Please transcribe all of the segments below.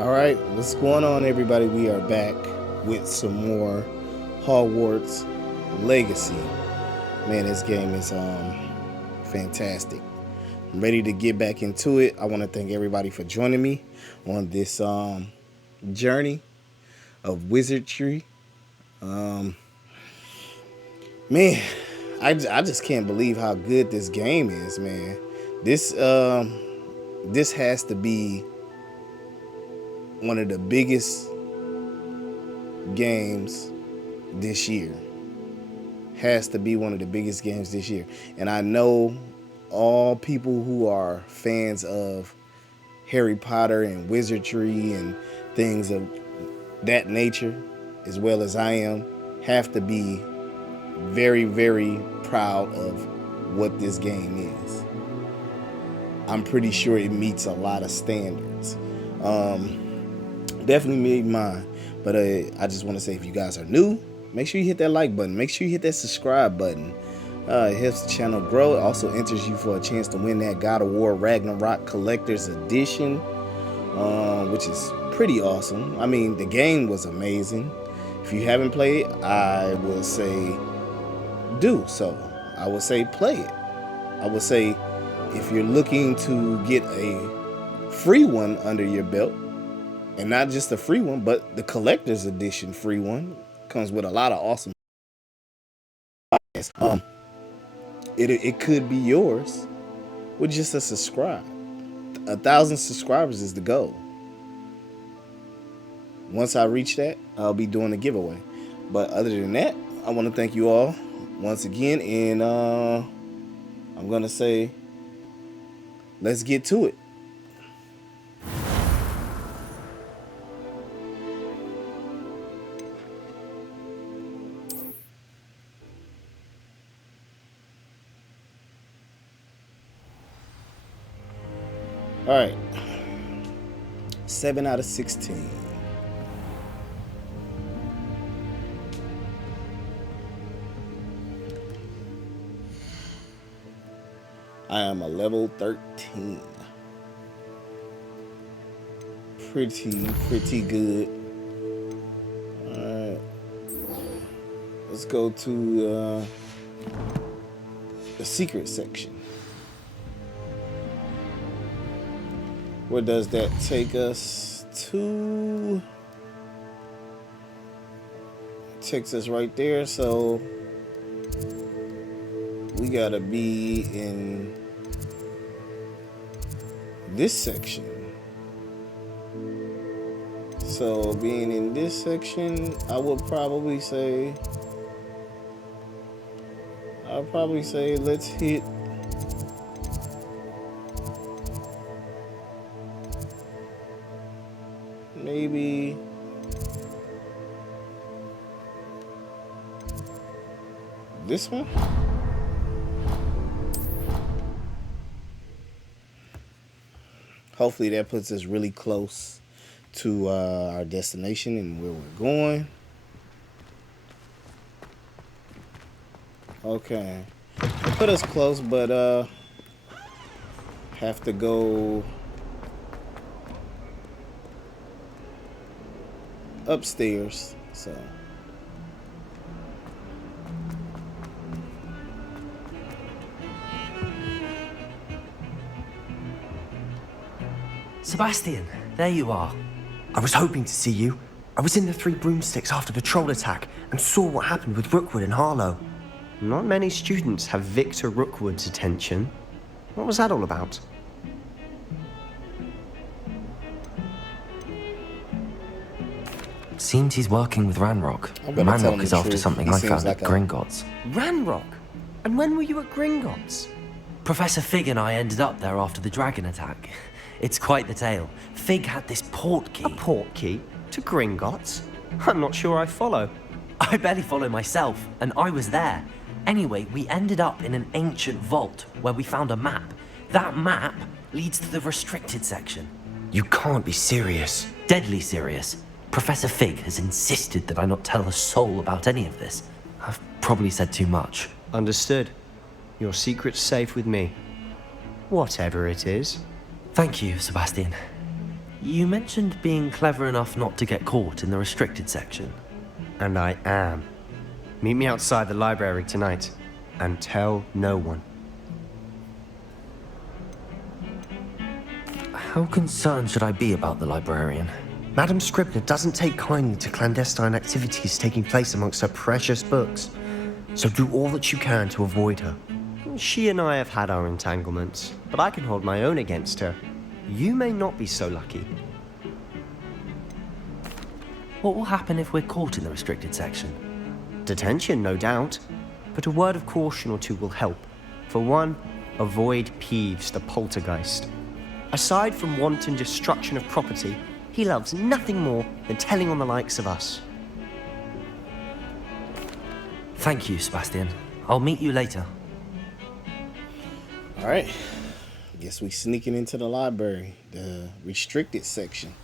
All right, what's going on, everybody? We are back with some more Hogwarts Legacy. Man, this game is fantastic. I'm ready to get back into it. I want to thank everybody for joining me on this journey of wizardry. Man, I just can't believe how good this game is, man. This has to be one of the biggest games this year. Has to be one of the biggest games this year. And I know all people who are fans of Harry Potter and wizardry and things of that nature, as well as I am, have to be very, very proud of what this game is. I'm pretty sure it meets a lot of standards. Definitely made mine. But I just want to say, if you guys are new, make sure you hit that like button. Make sure you hit that subscribe button. It helps the channel grow. It also enters you for a chance to win that God of War Ragnarok Collector's Edition, which is pretty awesome. I mean, the game was amazing. If you haven't played, I would say do so. I would say play it. I would say if you're looking to get a free one under your belt, and not just a free one, but the collector's edition free one, comes with a lot of awesome. It could be yours with just a subscribe. 1,000 subscribers is the goal. Once I reach that, I'll be doing a giveaway. But other than that, I want to thank you all once again, and I'm gonna say, let's get to it. All right, 7 out of 16. I am a level 13. Pretty good. All right, let's go to the secret section. Where does that take us to? It takes us right there, so we gotta be in this section. So being in this section, I'll probably say let's hit maybe this one. Hopefully that puts us really close to our destination and where we're going. Okay, put us close, but have to go upstairs, so Sebastian, there you are. I was hoping to see you. I was in the Three Broomsticks after the troll attack and saw what happened with Rookwood and Harlow. Not many students have Victor Rookwood's attention. What was that all about? Seems he's working with Ranrock. Ranrock is after something I found at Gringotts. Ranrock? And when were you at Gringotts? Professor Fig and I ended up there after the dragon attack. It's quite the tale. Fig had this port key. A port key? To Gringotts? I'm not sure I follow. I barely follow myself, and I was there. Anyway, we ended up in an ancient vault where we found a map. That map leads to the restricted section. You can't be serious. Deadly serious. Professor Fig has insisted that I not tell a soul about any of this. I've probably said too much. Understood. Your secret's safe with me. Whatever it is. Thank you, Sebastian. You mentioned being clever enough not to get caught in the restricted section. And I am. Meet me outside the library tonight, and tell no one. How concerned should I be about the librarian? Madam Scribner doesn't take kindly to clandestine activities taking place amongst her precious books, so do all that you can to avoid her. She and I have had our entanglements, but I can hold my own against her. You may not be so lucky. What will happen if we're caught in the restricted section? Detention, no doubt, but a word of caution or two will help. For one, avoid Peeves, the poltergeist. Aside from wanton destruction of property, he loves nothing more than telling on the likes of us. Thank you, Sebastian. I'll meet you later. Alright. Guess we sneaking into the library, the restricted section.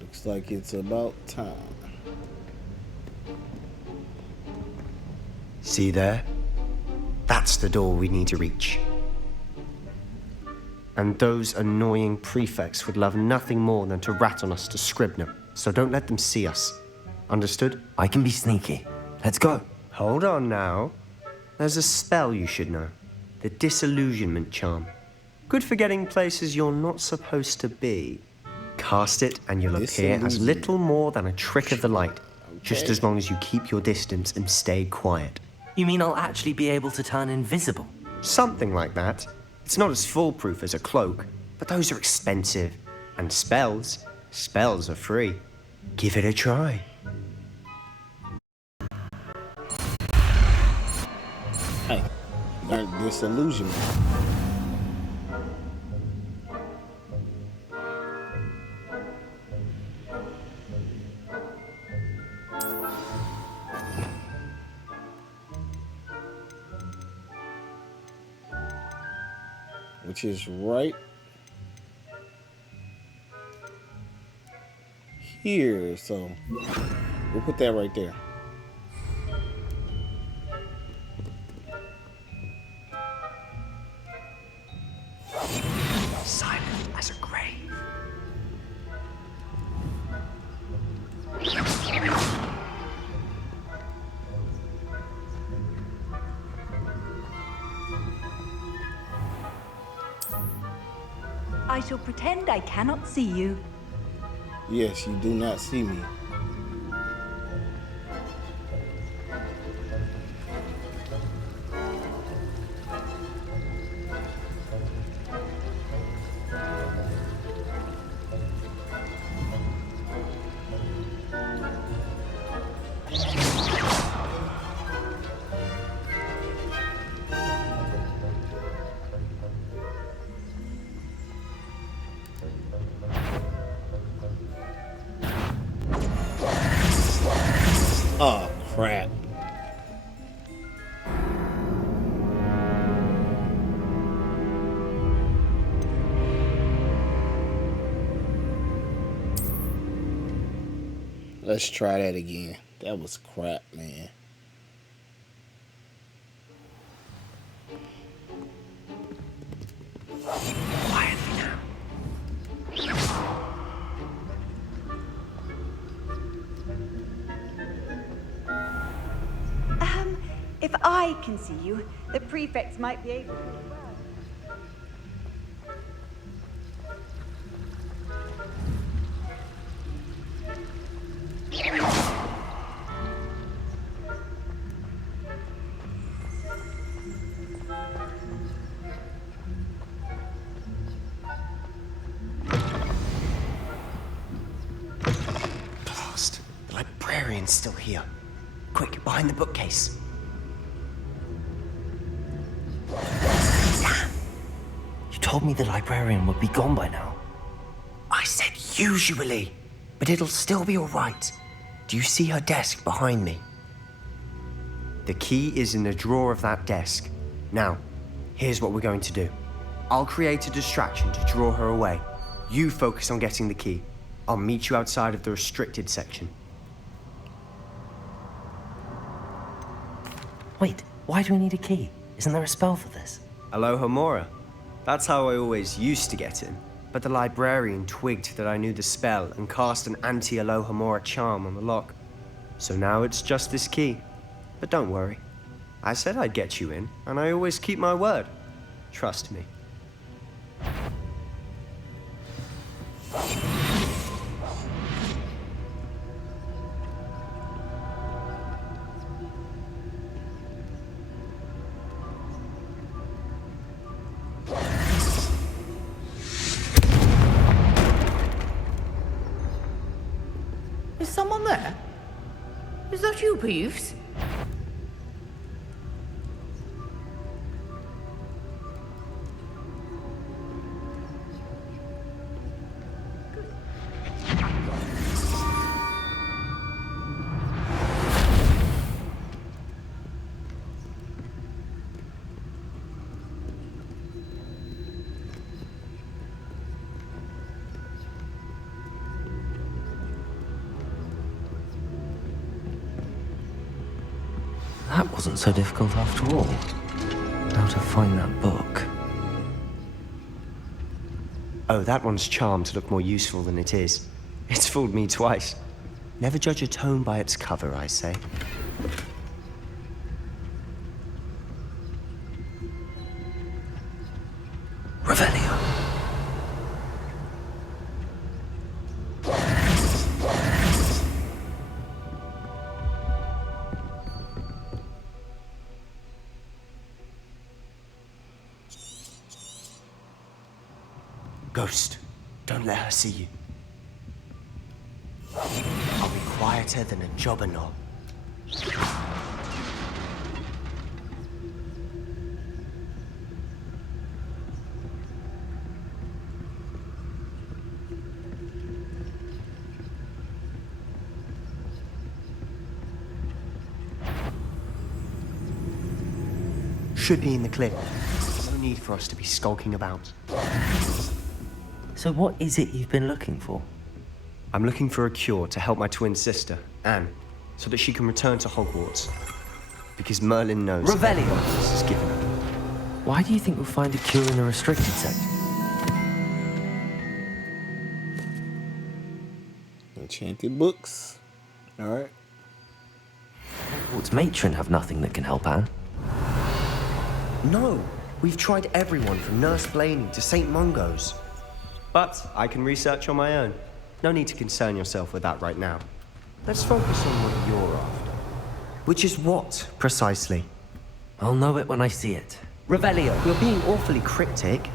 Looks like it's about time. See there? That's the door we need to reach. And those annoying prefects would love nothing more than to rat on us to Scribner, so don't let them see us. Understood? I can be sneaky. Let's go. Hold on now. There's a spell you should know. The disillusionment charm. Good for getting places you're not supposed to be. Cast it and you'll appear as little more than a trick of the light, just as long as you keep your distance and stay quiet. You mean I'll actually be able to turn invisible? Something like that. It's not as foolproof as a cloak, but those are expensive. And spells are free. Give it a try. Hey, learn disillusionment. Which is right here, so we'll put that right there. Silent as a grave. I shall pretend I cannot see you. Yes, you do not see me. Oh, crap. Let's try that again. That was crap, man. Quietly now. If I can see you, the prefects might be able to as well. Blast. The librarian's still here. Quick, behind the bookcase. You told me the librarian would be gone by now. I said usually, but it'll still be all right. Do you see her desk behind me? The key is in the drawer of that desk. Now, here's what we're going to do. I'll create a distraction to draw her away. You focus on getting the key. I'll meet you outside of the restricted section. Wait, Why do we need a key? Isn't there a spell for this? Alohomora. That's how I always used to get in. But the librarian twigged that I knew the spell and cast an anti-Alohomora charm on the lock. So now it's just this key. But don't worry. I said I'd get you in, and I always keep my word. Trust me. Is someone there? Is that you, Peeves? That wasn't so difficult after all. How to find that book. Oh, that one's charmed to look more useful than it is. It's fooled me twice. Never judge a tome by its cover, I say. Revelio. Ghost, don't let her see you. I'll be quieter than a jobberknoll. Should be in the clip. No need for us to be skulking about. So what is it you've been looking for? I'm looking for a cure to help my twin sister, Anne, so that she can return to Hogwarts. Because Merlin knows Revelio. this is given her. Why do you think we'll find a cure in the restricted section? Enchanted books. Alright. Hogwarts matron have nothing that can help Anne. No, we've tried everyone from Nurse Blaney to St. Mungo's. But I can research on my own. No need to concern yourself with that right now. Let's focus on what you're after. Which is what, precisely? I'll know it when I see it. Revelio, you're being awfully cryptic.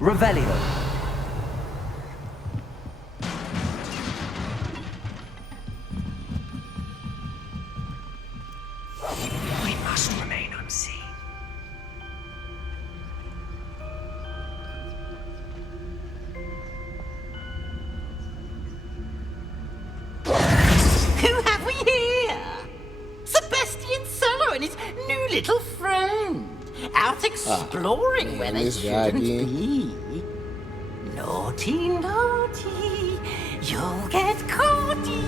Revelio. We must remain unseen. Who have we here? Sebastian Cello and his new little friend. Out exploring where they this guy shouldn't again. be. Naughty, naughty, you'll get caughty.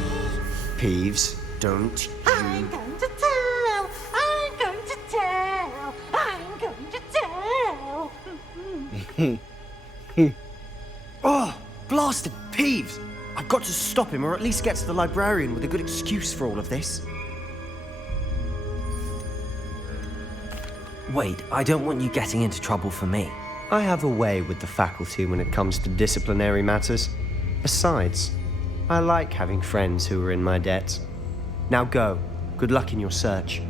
Peeves, don't you... I'm going to tell, I'm going to tell, I'm going to tell. Oh, blasted Peeves! I've got to stop him, or at least get to the librarian with a good excuse for all of this. Wait, I don't want you getting into trouble for me. I have a way with the faculty when it comes to disciplinary matters. Besides, I like having friends who are in my debt. Now go. Good luck in your search.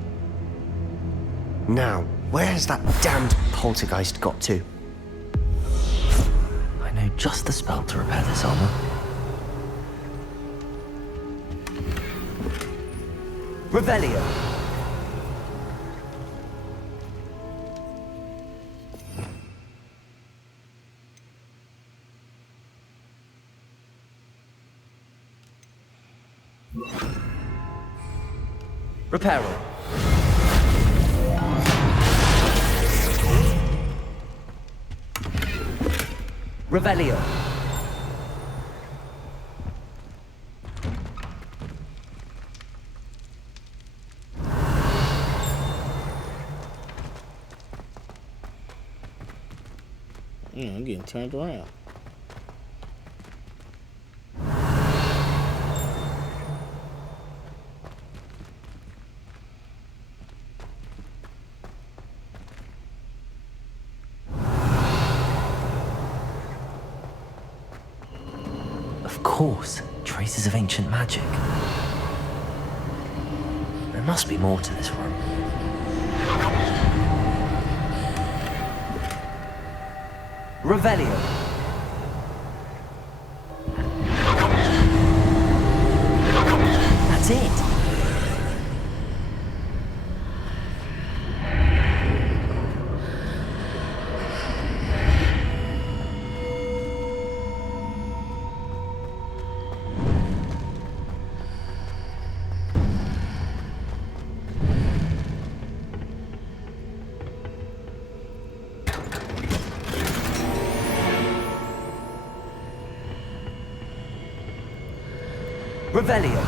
Now, where's that damned poltergeist got to? I know just the spell to repair this armor. Revelio. Reparo. Revelio. I'm getting turned around. Of course, traces of ancient magic. There must be more to this room. Revelio. That's it. Revelio.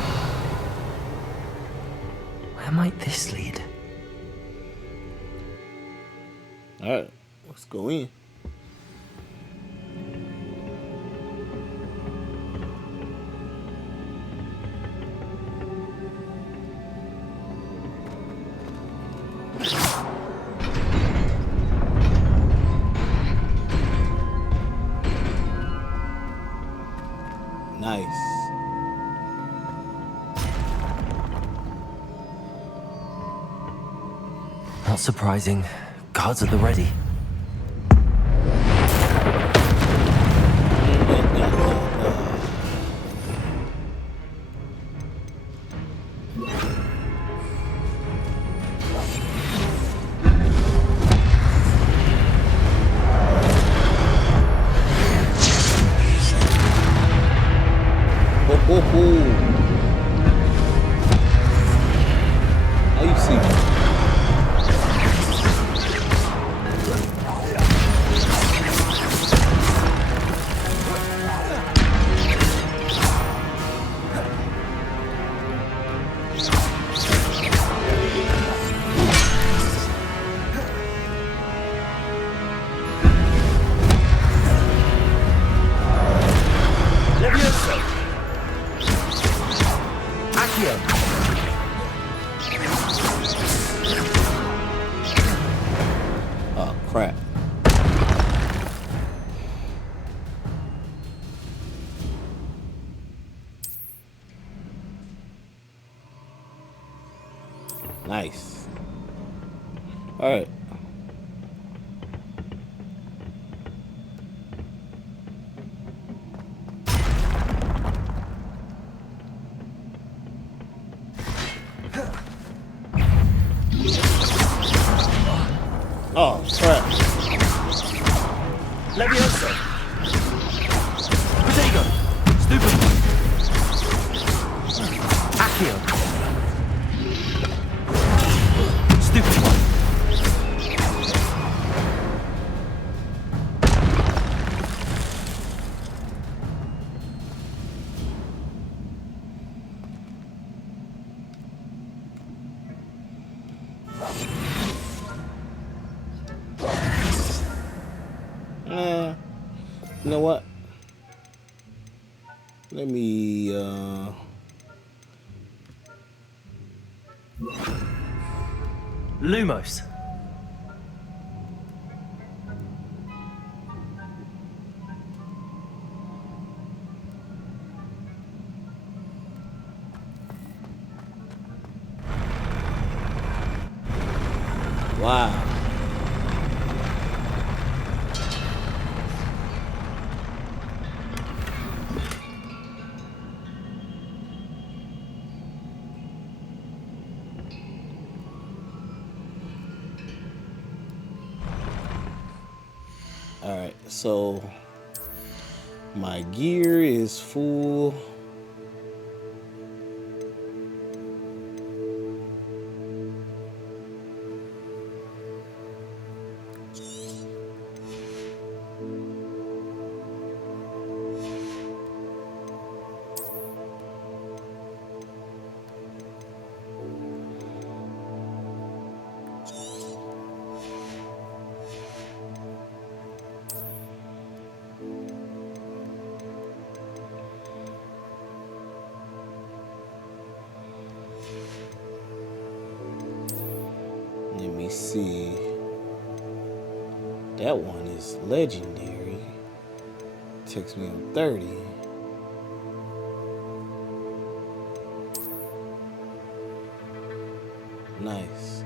Where might this lead? Alright, let's go in. Nice. Not surprising. Guards at the ready. Ho, ho, ho. How you see me? Levioso. Accio. Oh, crap. Nice. All right. Oh, crap. Levioso. Protego. Stupid. Accio. Stupid one. You know what? Let me, Lumos. wow. All right, so my gear is full. see. That one is legendary. Takes me on 30. Nice.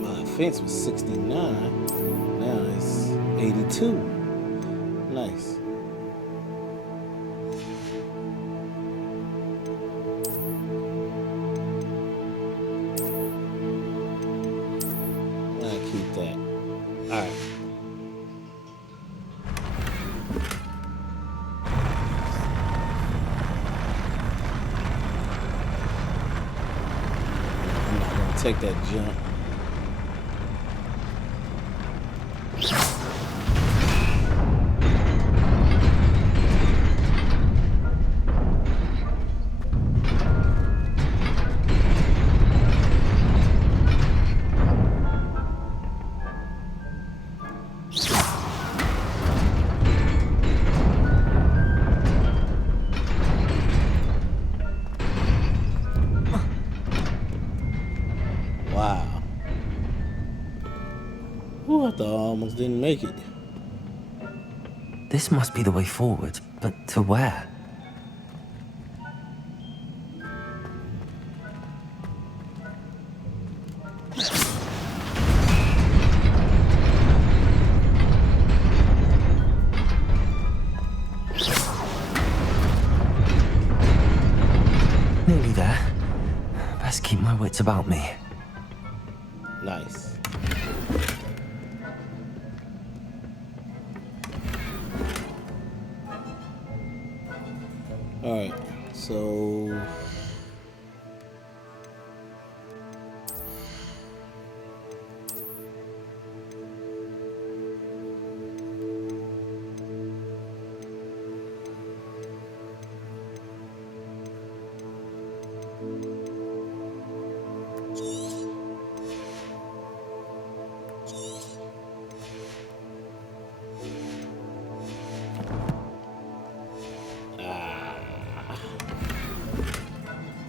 My offense was 69. Now it's 82. Nice. Keep that. Alright. I'm not gonna take that jump. Wow. Ooh, I thought I almost didn't make it. This must be the way forward, but to where? Nearly there. Best keep my wits about me. Nice. Alright, so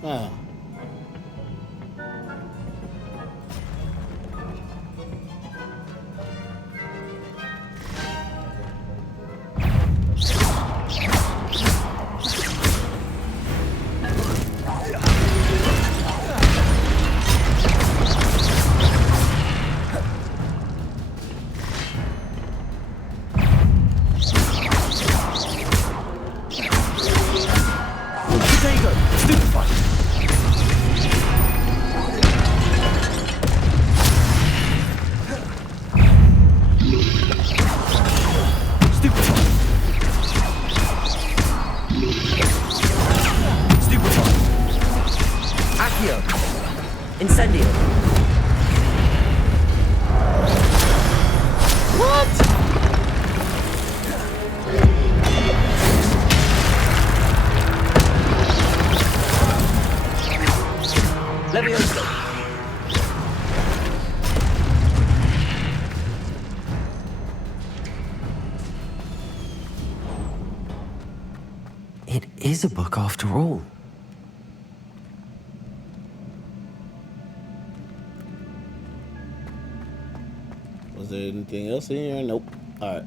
ah. Incendio. Levioso. It is a book after all. Was there anything else in here? Nope. Alright.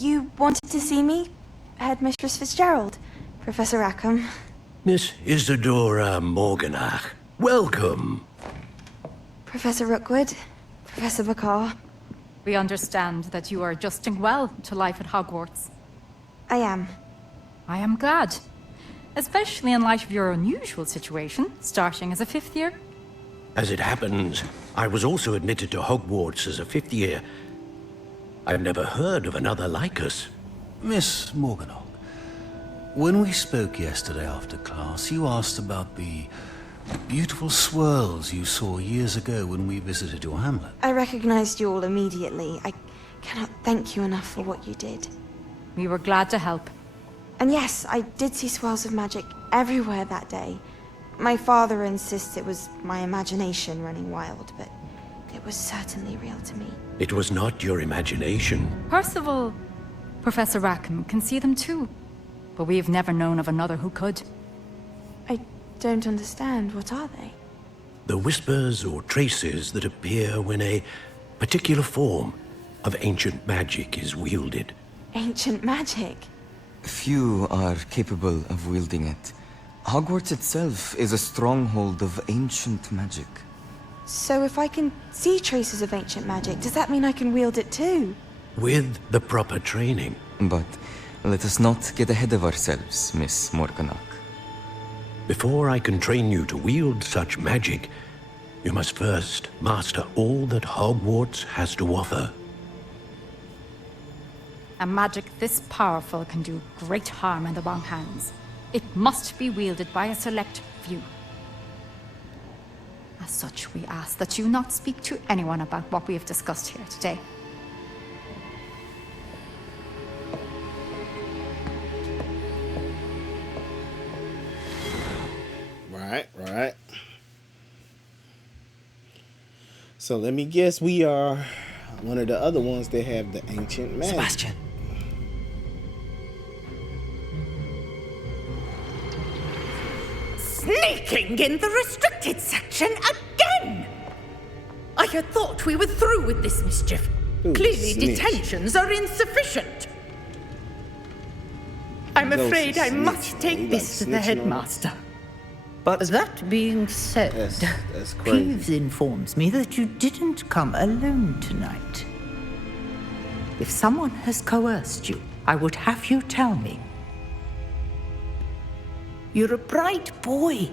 You wanted to see me? Headmistress Fitzgerald, Professor Rackham. Miss Isadora Morganach, welcome. Professor Rookwood, Professor Bakar. We understand that you are adjusting well to life at Hogwarts. I am. I am glad. Especially in light of your unusual situation, starting as a 5th year. As it happens, I was also admitted to Hogwarts as a 5th year. I've never heard of another like us. Miss Morganach, when we spoke yesterday after class, you asked about the beautiful swirls you saw years ago when we visited your hamlet. I recognized you all immediately. I cannot thank you enough for what you did. We were glad to help. And yes, I did see swirls of magic everywhere that day. My father insists it was my imagination running wild, but it was certainly real to me. It was not your imagination. Percival, Professor Rackham can see them too. But we have never known of another who could. I don't understand. What are they? The whispers or traces that appear when a particular form of ancient magic is wielded. Ancient magic? Few are capable of wielding it. Hogwarts itself is a stronghold of ancient magic. So if I can see traces of ancient magic, does that mean I can wield it too? With the proper training. But let us not get ahead of ourselves, Miss Morganach. Before I can train you to wield such magic, you must first master all that Hogwarts has to offer. A magic this powerful can do great harm in the wrong hands. It must be wielded by a select few. As such, we ask that you not speak to anyone about what we have discussed here today. Right. So let me guess, we are one of the other ones that have the ancient magic. Sebastian. Sneaking in the restricted section again! I had thought we were through with this mischief. Ooh, Clearly snitch. detentions are insufficient. I'm Those afraid I snitch, must man. take You this to the like snitching on headmaster. But that being said, That's crazy. Peeves informs me that you didn't come alone tonight. If someone has coerced you, I would have you tell me. You're a bright boy.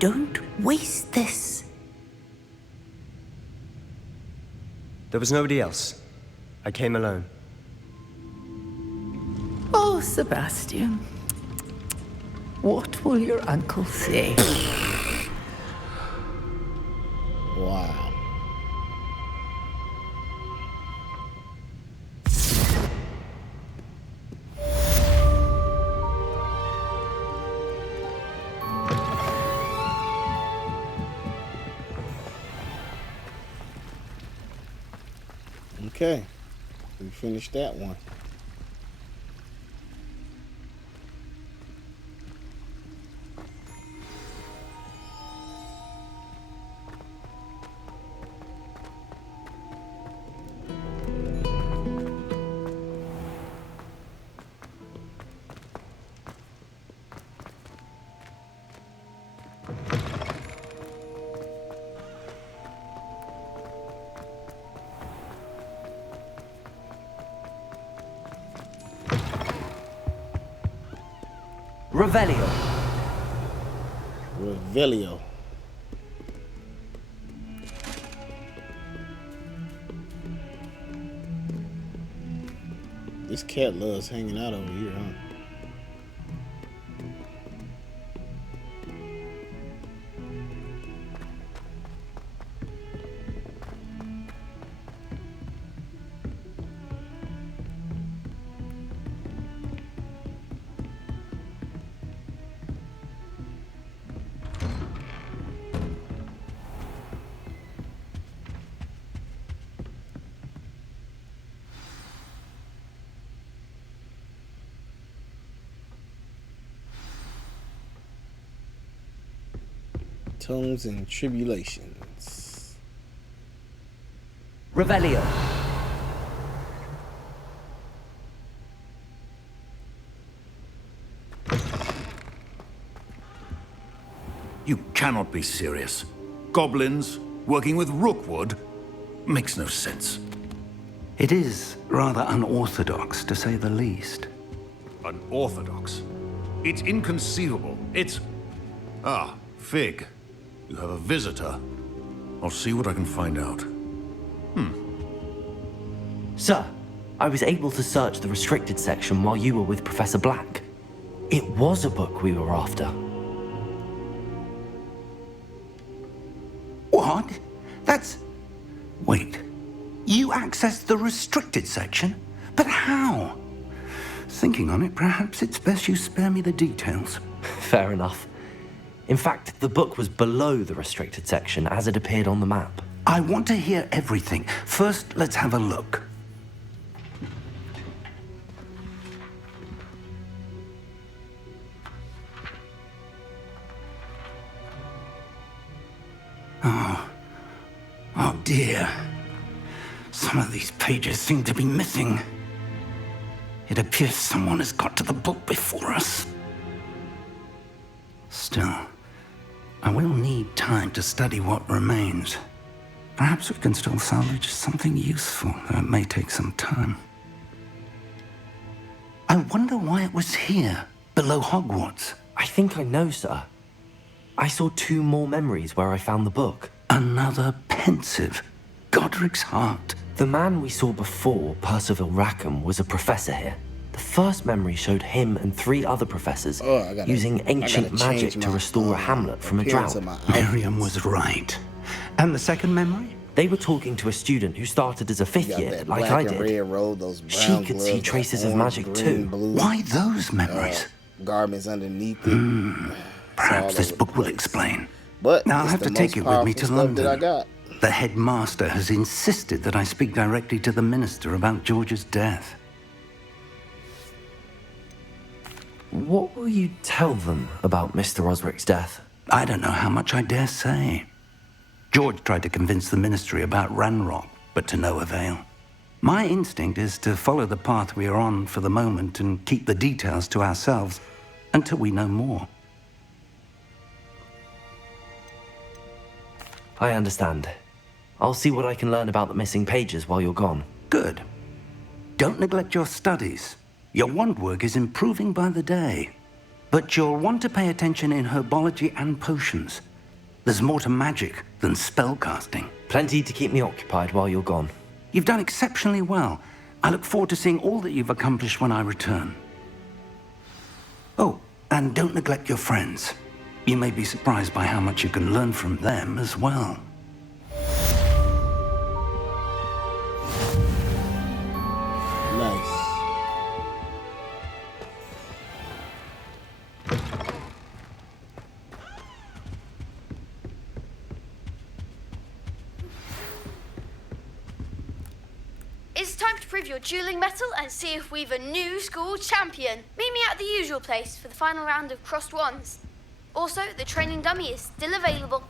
Don't waste this. There was nobody else. I came alone. Oh, Sebastian. What will your uncle say? Wow. Okay, we finished that one. Revelio. Revelio. This cat loves hanging out over here, huh? Tones and Tribulations. Revelio. You cannot be serious. Goblins working with Rookwood makes no sense. It is rather unorthodox, to say the least. Unorthodox? It's inconceivable. It's... Ah, Fig. You have a visitor. I'll see what I can find out. Sir, I was able to search the restricted section while you were with Professor Black. It was a book we were after. What? That's... Wait. You accessed the restricted section? But how? Thinking on it, perhaps it's best you spare me the details. Fair enough. In fact, the book was below the restricted section as it appeared on the map. I want to hear everything. First, let's have a look. Oh dear. Some of these pages seem to be missing. It appears someone has got to the book before us. Still, I will need time to study what remains. Perhaps we can still salvage something useful, though it may take some time. I wonder why it was here, below Hogwarts. I think I know, sir. I saw 2 more memories where I found the book. Another pensive. Godric's heart. The man we saw before, Percival Rackham, was a professor here. The first memory showed him and 3 other professors using ancient magic to restore a hamlet from a drought. Miriam was right. And the second memory? They were talking to a student who started as a 5th year, like I did. She could see traces of magic too. Why those memories? Garments underneath it. Perhaps this book will explain. But now I'll have to take it with me to London. I got. The headmaster has insisted that I speak directly to the minister about George's death. What will you tell them about Mr. Osric's death? I don't know how much I dare say. George tried to convince the ministry about Ranrock, but to no avail. My instinct is to follow the path we are on for the moment and keep the details to ourselves until we know more. I understand. I'll see what I can learn about the missing pages while you're gone. Good. Don't neglect your studies. Your wand work is improving by the day. But you'll want to pay attention in herbology and potions. There's more to magic than spellcasting. Plenty to keep me occupied while you're gone. You've done exceptionally well. I look forward to seeing all that you've accomplished when I return. Oh, and don't neglect your friends. You may be surprised by how much you can learn from them as well. Nice. It's time to prove your dueling mettle and see if we've a new school champion. Meet me at the usual place for the final round of crossed wands. Also, the training dummy is still available.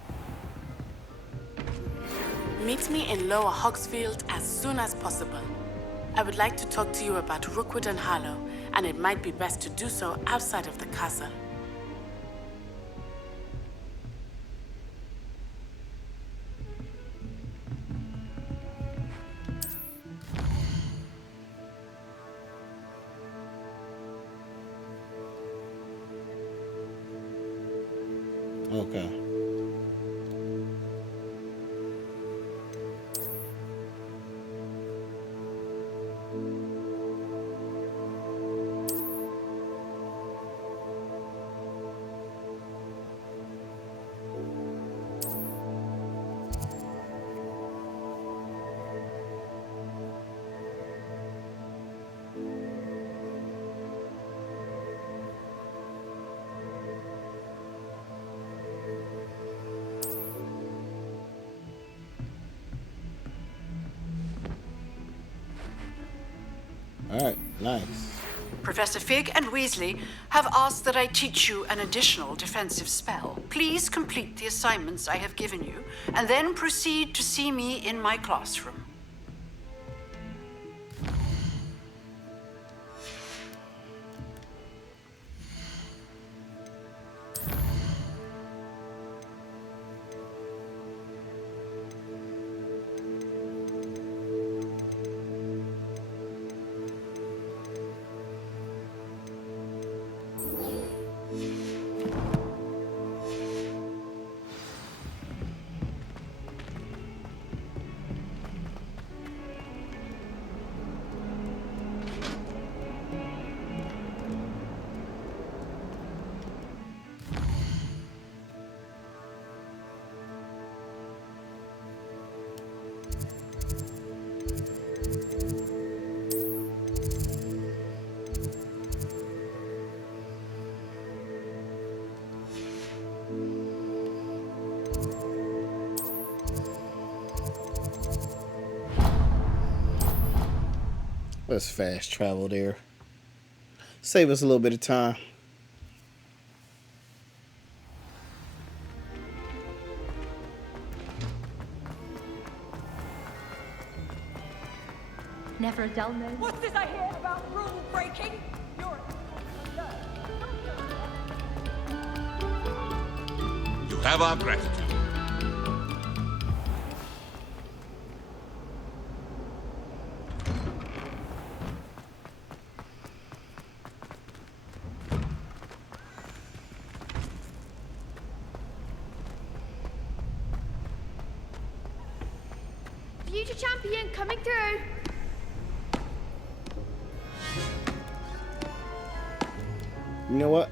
Meet me in Lower Hogsfield as soon as possible. I would like to talk to you about Rookwood and Harlow, and it might be best to do so outside of the castle. Okay. All right, nice. Professor Fig and Weasley have asked that I teach you an additional defensive spell. Please complete the assignments I have given you, and then proceed to see me in my classroom. Let's fast travel there. Save us a little bit of time. Never a dull moment. What's this I hear about rule breaking? You have our gratitude. Future champion coming through. You know what?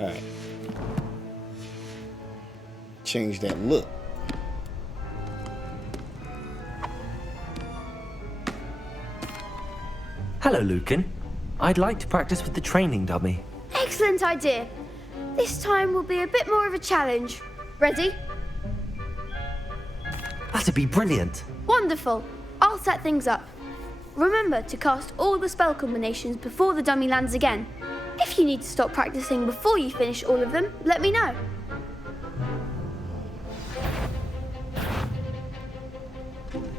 Alright. Change that look. Hello, Lucan. I'd like to practice with the training dummy. Excellent idea. This time will be a bit more of a challenge. Ready? That'd be brilliant. Wonderful. I'll set things up. Remember to cast all the spell combinations before the dummy lands again. If you need to stop practicing before you finish all of them, let me know.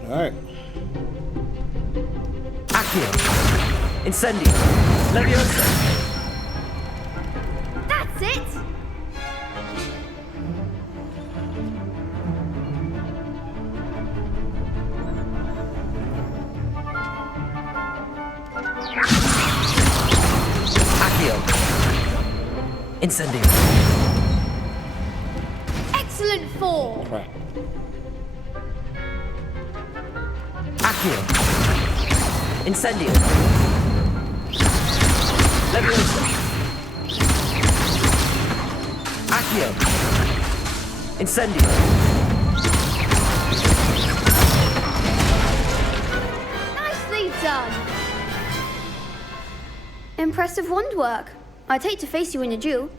Alright. Accio. Incendio. Leviosa. That's it! Incendio. Excellent form. Right. Accio. Incendio. Leviosa. Accio. Incendio. Nicely done. Impressive wand work. I'd hate to face you in a duel.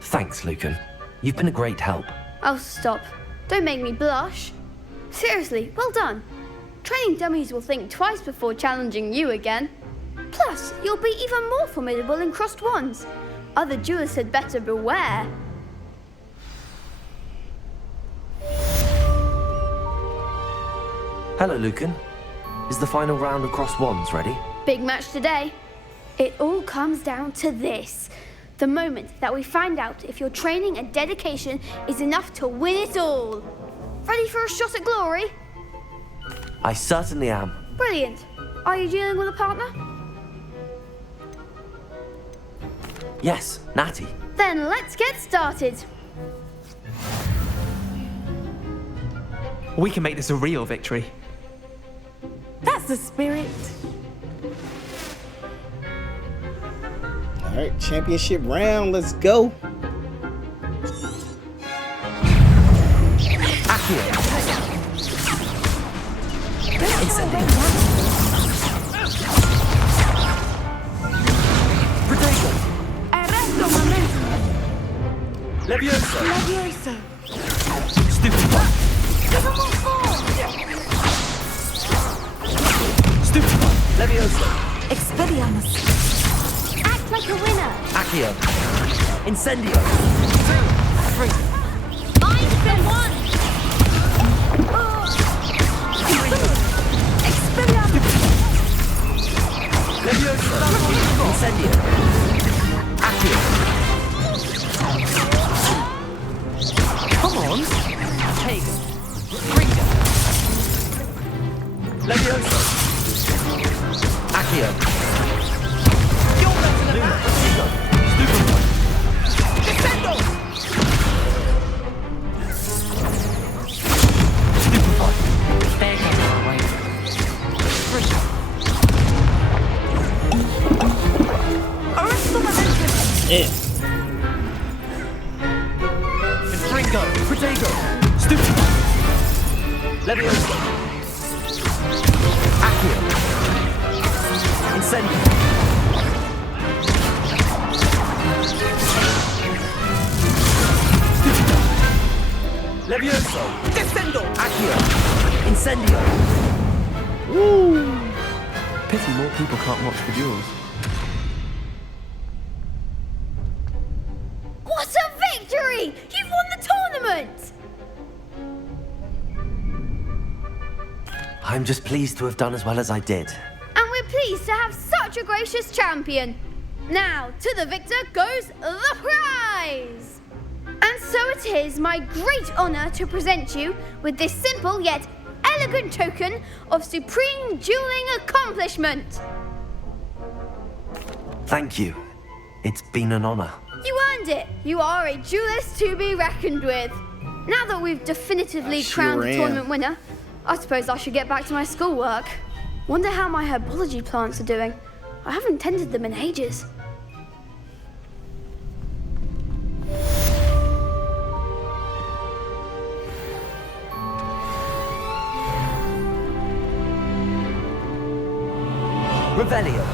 Thanks, Lucan. You've been a great help. Oh, stop. Don't make me blush. Seriously, well done. Training dummies will think twice before challenging you again. Plus, you'll be even more formidable in crossed wands. Other duelists had better beware. Hello, Lucan. Is the final round of crossed wands ready? Big match today. It all comes down to this. The moment that we find out if your training and dedication is enough to win it all. Ready for a shot at glory? I certainly am. Brilliant. Are you dealing with a partner? Yes, Natty. Then let's get started. We can make this a real victory. That's the spirit. Alright, championship round, let's go. Levioso. Stupid one. Stupid one. Levioso. Expelliarmus. Act like a winner. Accio. Incendio. 2, 3. Mind for one. Expelliarmus. Levioso. Incendio. Accio. Come on. Take. Ringo. Levioso. Accio. You're better than that. Ego. Stupid one. Defendo. Stupid one. There goes our way. Ringo. Arresto momentum. Yeah. Ringo. Protego. Stupid one. Levioso. Accio. Incendio. Stupid one. Levioso. Descendo. Accio. Incendio. Woo! Pity more people can't watch the duels. What a victory! You've won the tournament! I'm just pleased to have done as well as I did. And we're pleased to have such a gracious champion. Now, to the victor goes the prize! And so it is my great honor to present you with this simple yet elegant token of supreme dueling accomplishment. Thank you. It's been an honor. You earned it. You are a duelist to be reckoned with. Now that we've definitively crowned the tournament winner, I suppose I should get back to my schoolwork. Wonder how my herbology plants are doing. I haven't tended them in ages. Revelio.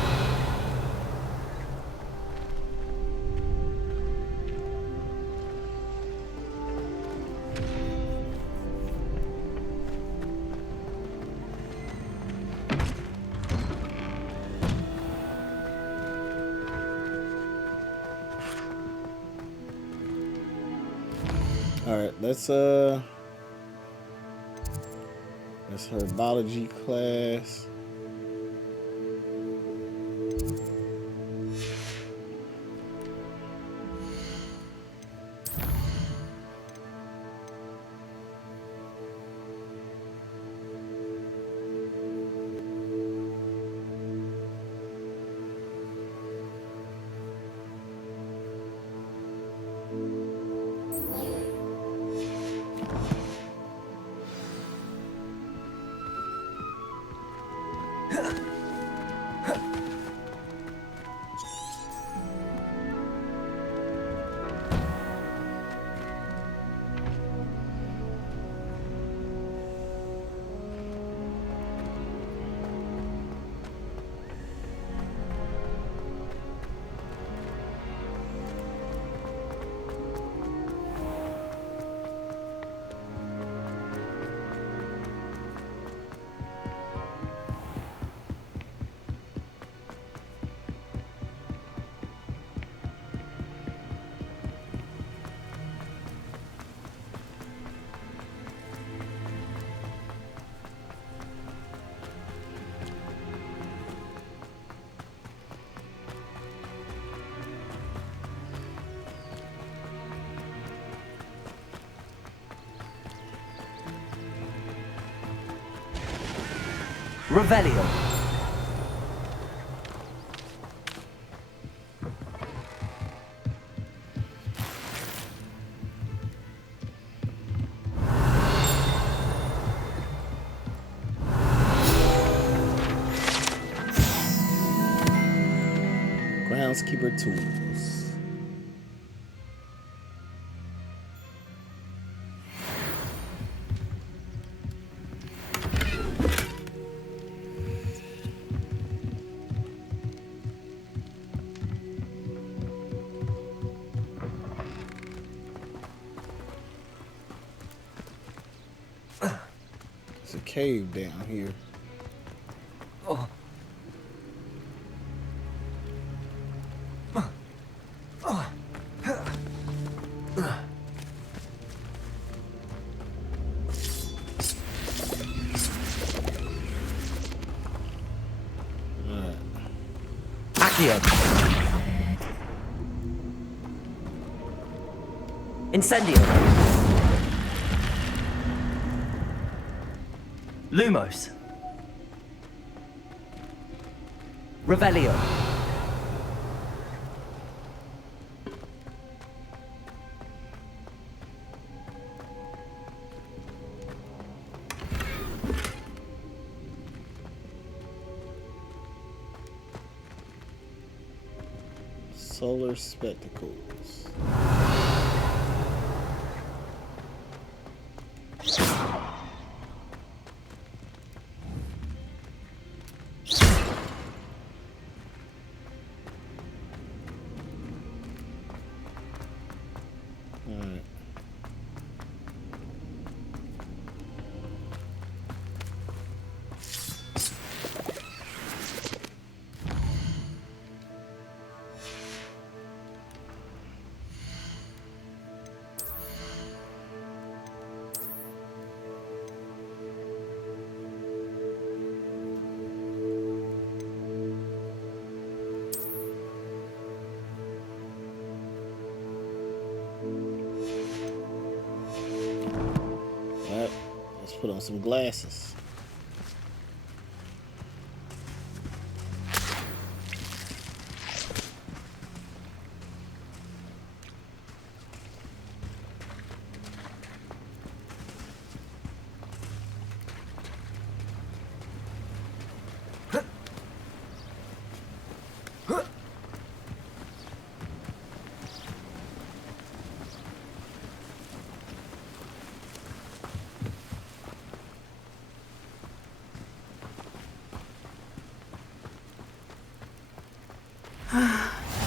All right, that's herbology class. Revelio. groundskeeper tools. There's a cave down here. Oh. Incendio. Lumos. Revelio. Solar spectacles. Alright. Alright, let's put on some glasses.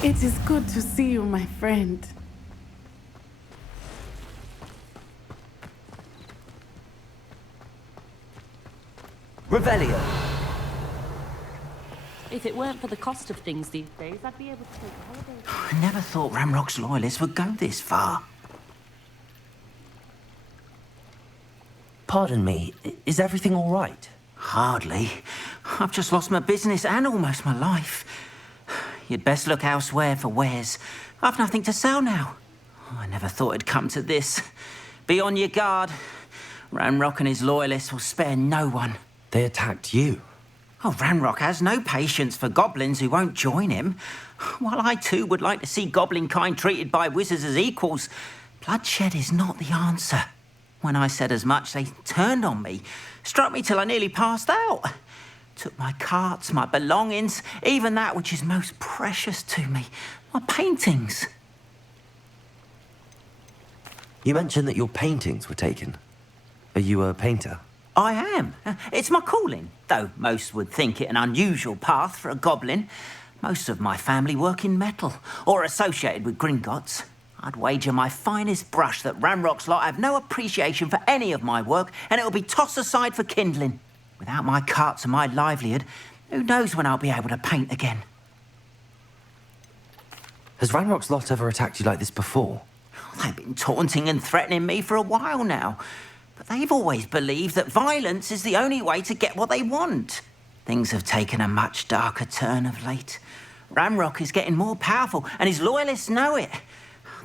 It is good to see you, my friend. Revelio. If it weren't for the cost of things these days, I'd be able to take a holiday. I never thought Ramrock's loyalists would go this far. Pardon me, is everything all right? Hardly. I've just lost my business and almost my life. You'd best look elsewhere for wares. I've nothing to sell now. I never thought it'd come to this. Be on your guard. Ranrock and his loyalists will spare no one. They attacked you? Oh, Ranrock has no patience for goblins who won't join him. While I too would like to see goblin kind treated by wizards as equals, bloodshed is not the answer. When I said as much, they turned on me, struck me till I nearly passed out. Took my carts, my belongings, even that which is most precious to me, my paintings. You mentioned that your paintings were taken. Are you a painter? I am. It's my calling, though most would think it an unusual path for a goblin. Most of my family work in metal, or associated with Gringotts. I'd wager my finest brush that Ranrock's lot have no appreciation for any of my work, and it'll be tossed aside for kindling. Without my carts and my livelihood, who knows when I'll be able to paint again. Has Ranrock's lot ever attacked you like this before? They've been taunting and threatening me for a while now. But they've always believed that violence is the only way to get what they want. Things have taken a much darker turn of late. Ranrock is getting more powerful, and his loyalists know it.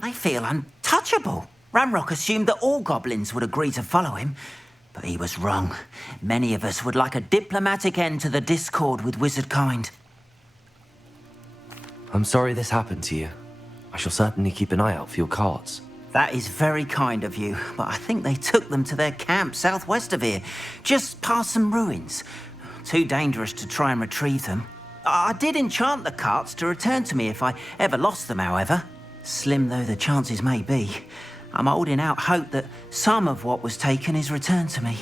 They feel untouchable. Ranrock assumed that all goblins would agree to follow him. But he was wrong. Many of us would like a diplomatic end to the discord with wizard kind. I'm sorry this happened to you. I shall certainly keep an eye out for your carts. That is very kind of you, but I think they took them to their camp southwest of here, just past some ruins. Too dangerous to try and retrieve them. I did enchant the carts to return to me if I ever lost them, however. Slim though the chances may be, I'm holding out hope that some of what was taken is returned to me.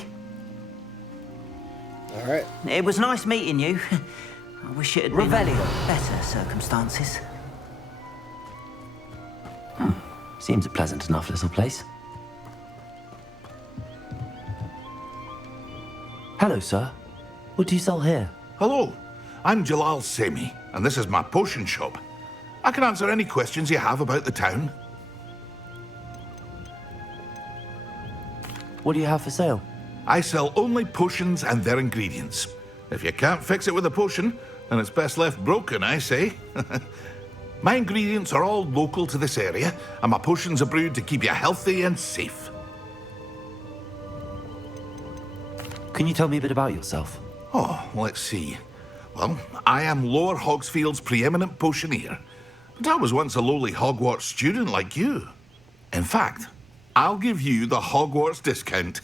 All right. It was nice meeting you. I wish it had been under better circumstances. Seems a pleasant enough little place. Hello, sir. What do you sell here? Hello, I'm Jalal Semi, and this is my potion shop. I can answer any questions you have about the town. What do you have for sale? I sell only potions and their ingredients. If you can't fix it with a potion, then it's best left broken, I say. My ingredients are all local to this area, and my potions are brewed to keep you healthy and safe. Can you tell me a bit about yourself? Oh, let's see. Well, I am Lower Hogsfield's preeminent potioneer. But I was once a lowly Hogwarts student like you. In fact, I'll give you the Hogwarts discount.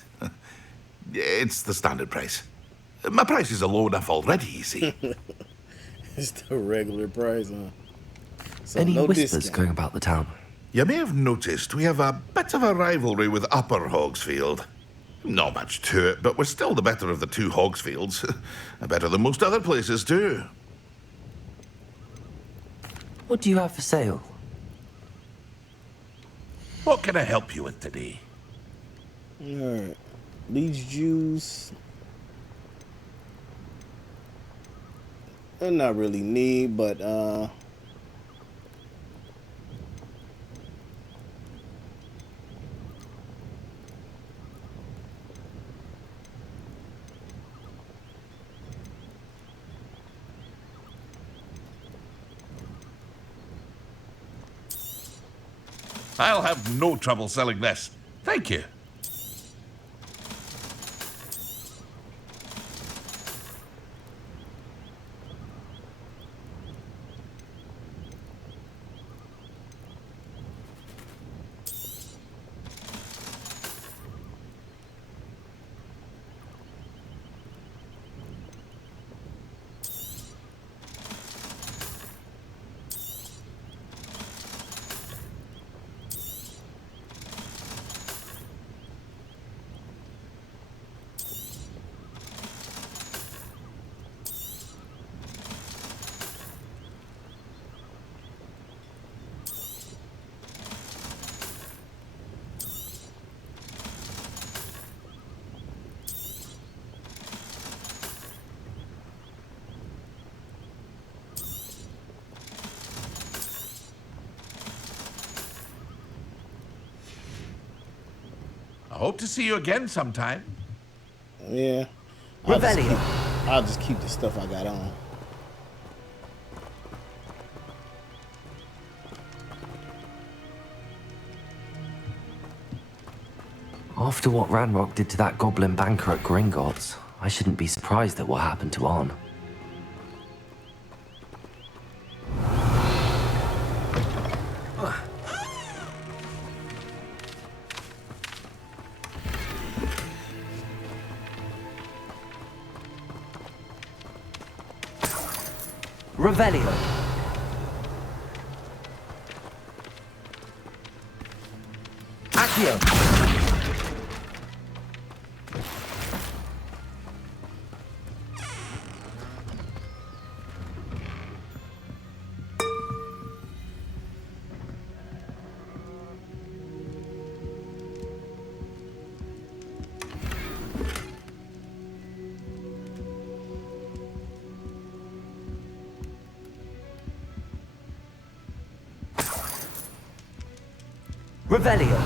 It's the standard price. My prices are low enough already, you see. It's the regular price, huh? So Any no whispers discount. going about the town? You may have noticed we have a bit of a rivalry with Upper Hogsfield. Not much to it, but we're still the better of the two Hogsfields. Better than most other places, too. What do you have for sale? What can I help you with today? Alright. Leech juice. I not really need, but I'll have no trouble selling this. Thank you. I hope to see you again sometime. yeah. I'll just keep the stuff I got on. After what Ranrock did to that goblin banker at Gringotts, I shouldn't be surprised at what happened to Arn. Revelio. Accio. Revelio.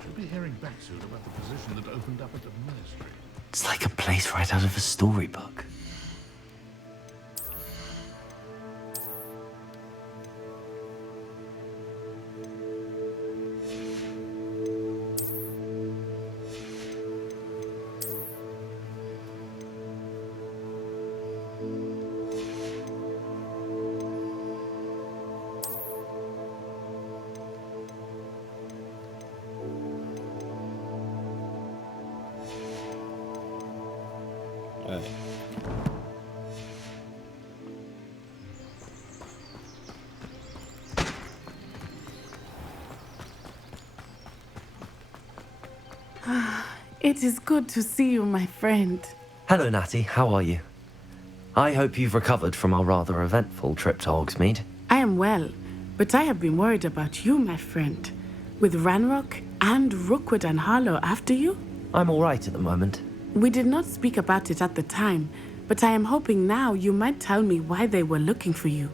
Should be hearing back soon about the position that opened up at the ministry. It's like a place right out of a storybook. It is good to see you, my friend. Hello, Natty. How are you? I hope you've recovered from our rather eventful trip to Hogsmeade. I am well, but I have been worried about you, my friend. With Ranrock and Rookwood and Harlow after you? I'm all right at the moment. We did not speak about it at the time, but I am hoping now you might tell me why they were looking for you.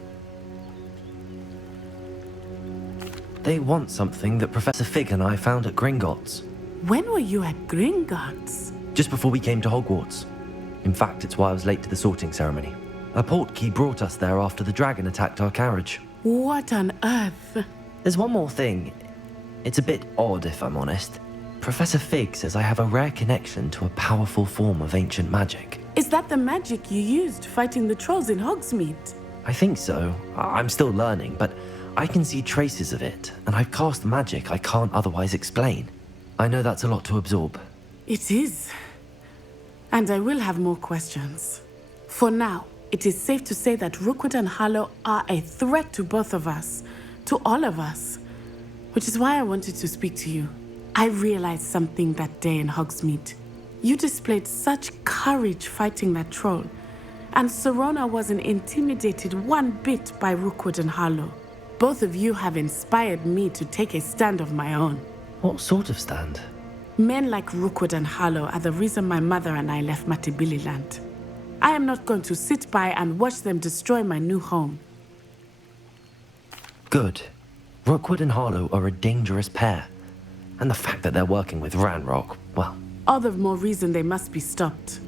They want something that Professor Fig and I found at Gringotts. When were you at Gringotts? Just before we came to Hogwarts. In fact, it's why I was late to the sorting ceremony. A portkey brought us there after the dragon attacked our carriage. What on earth? There's one more thing. It's a bit odd, if I'm honest. Professor Fig says I have a rare connection to a powerful form of ancient magic. Is that the magic you used fighting the trolls in Hogsmeade? I think so. I'm still learning, but I can see traces of it, and I've cast magic I can't otherwise explain. I know that's a lot to absorb. It is. And I will have more questions. For now, it is safe to say that Rookwood and Harlow are a threat to both of us, to all of us. Which is why I wanted to speak to you. I realized something that day in Hogsmeade. You displayed such courage fighting that troll, and Serona wasn't intimidated one bit by Rookwood and Harlow. Both of you have inspired me to take a stand of my own. What sort of stand? Men like Rookwood and Harlow are the reason my mother and I left Matabeleland. I am not going to sit by and watch them destroy my new home. Good. Rookwood and Harlow are a dangerous pair. And the fact that they're working with Ranrock, well... all the more reason they must be stopped.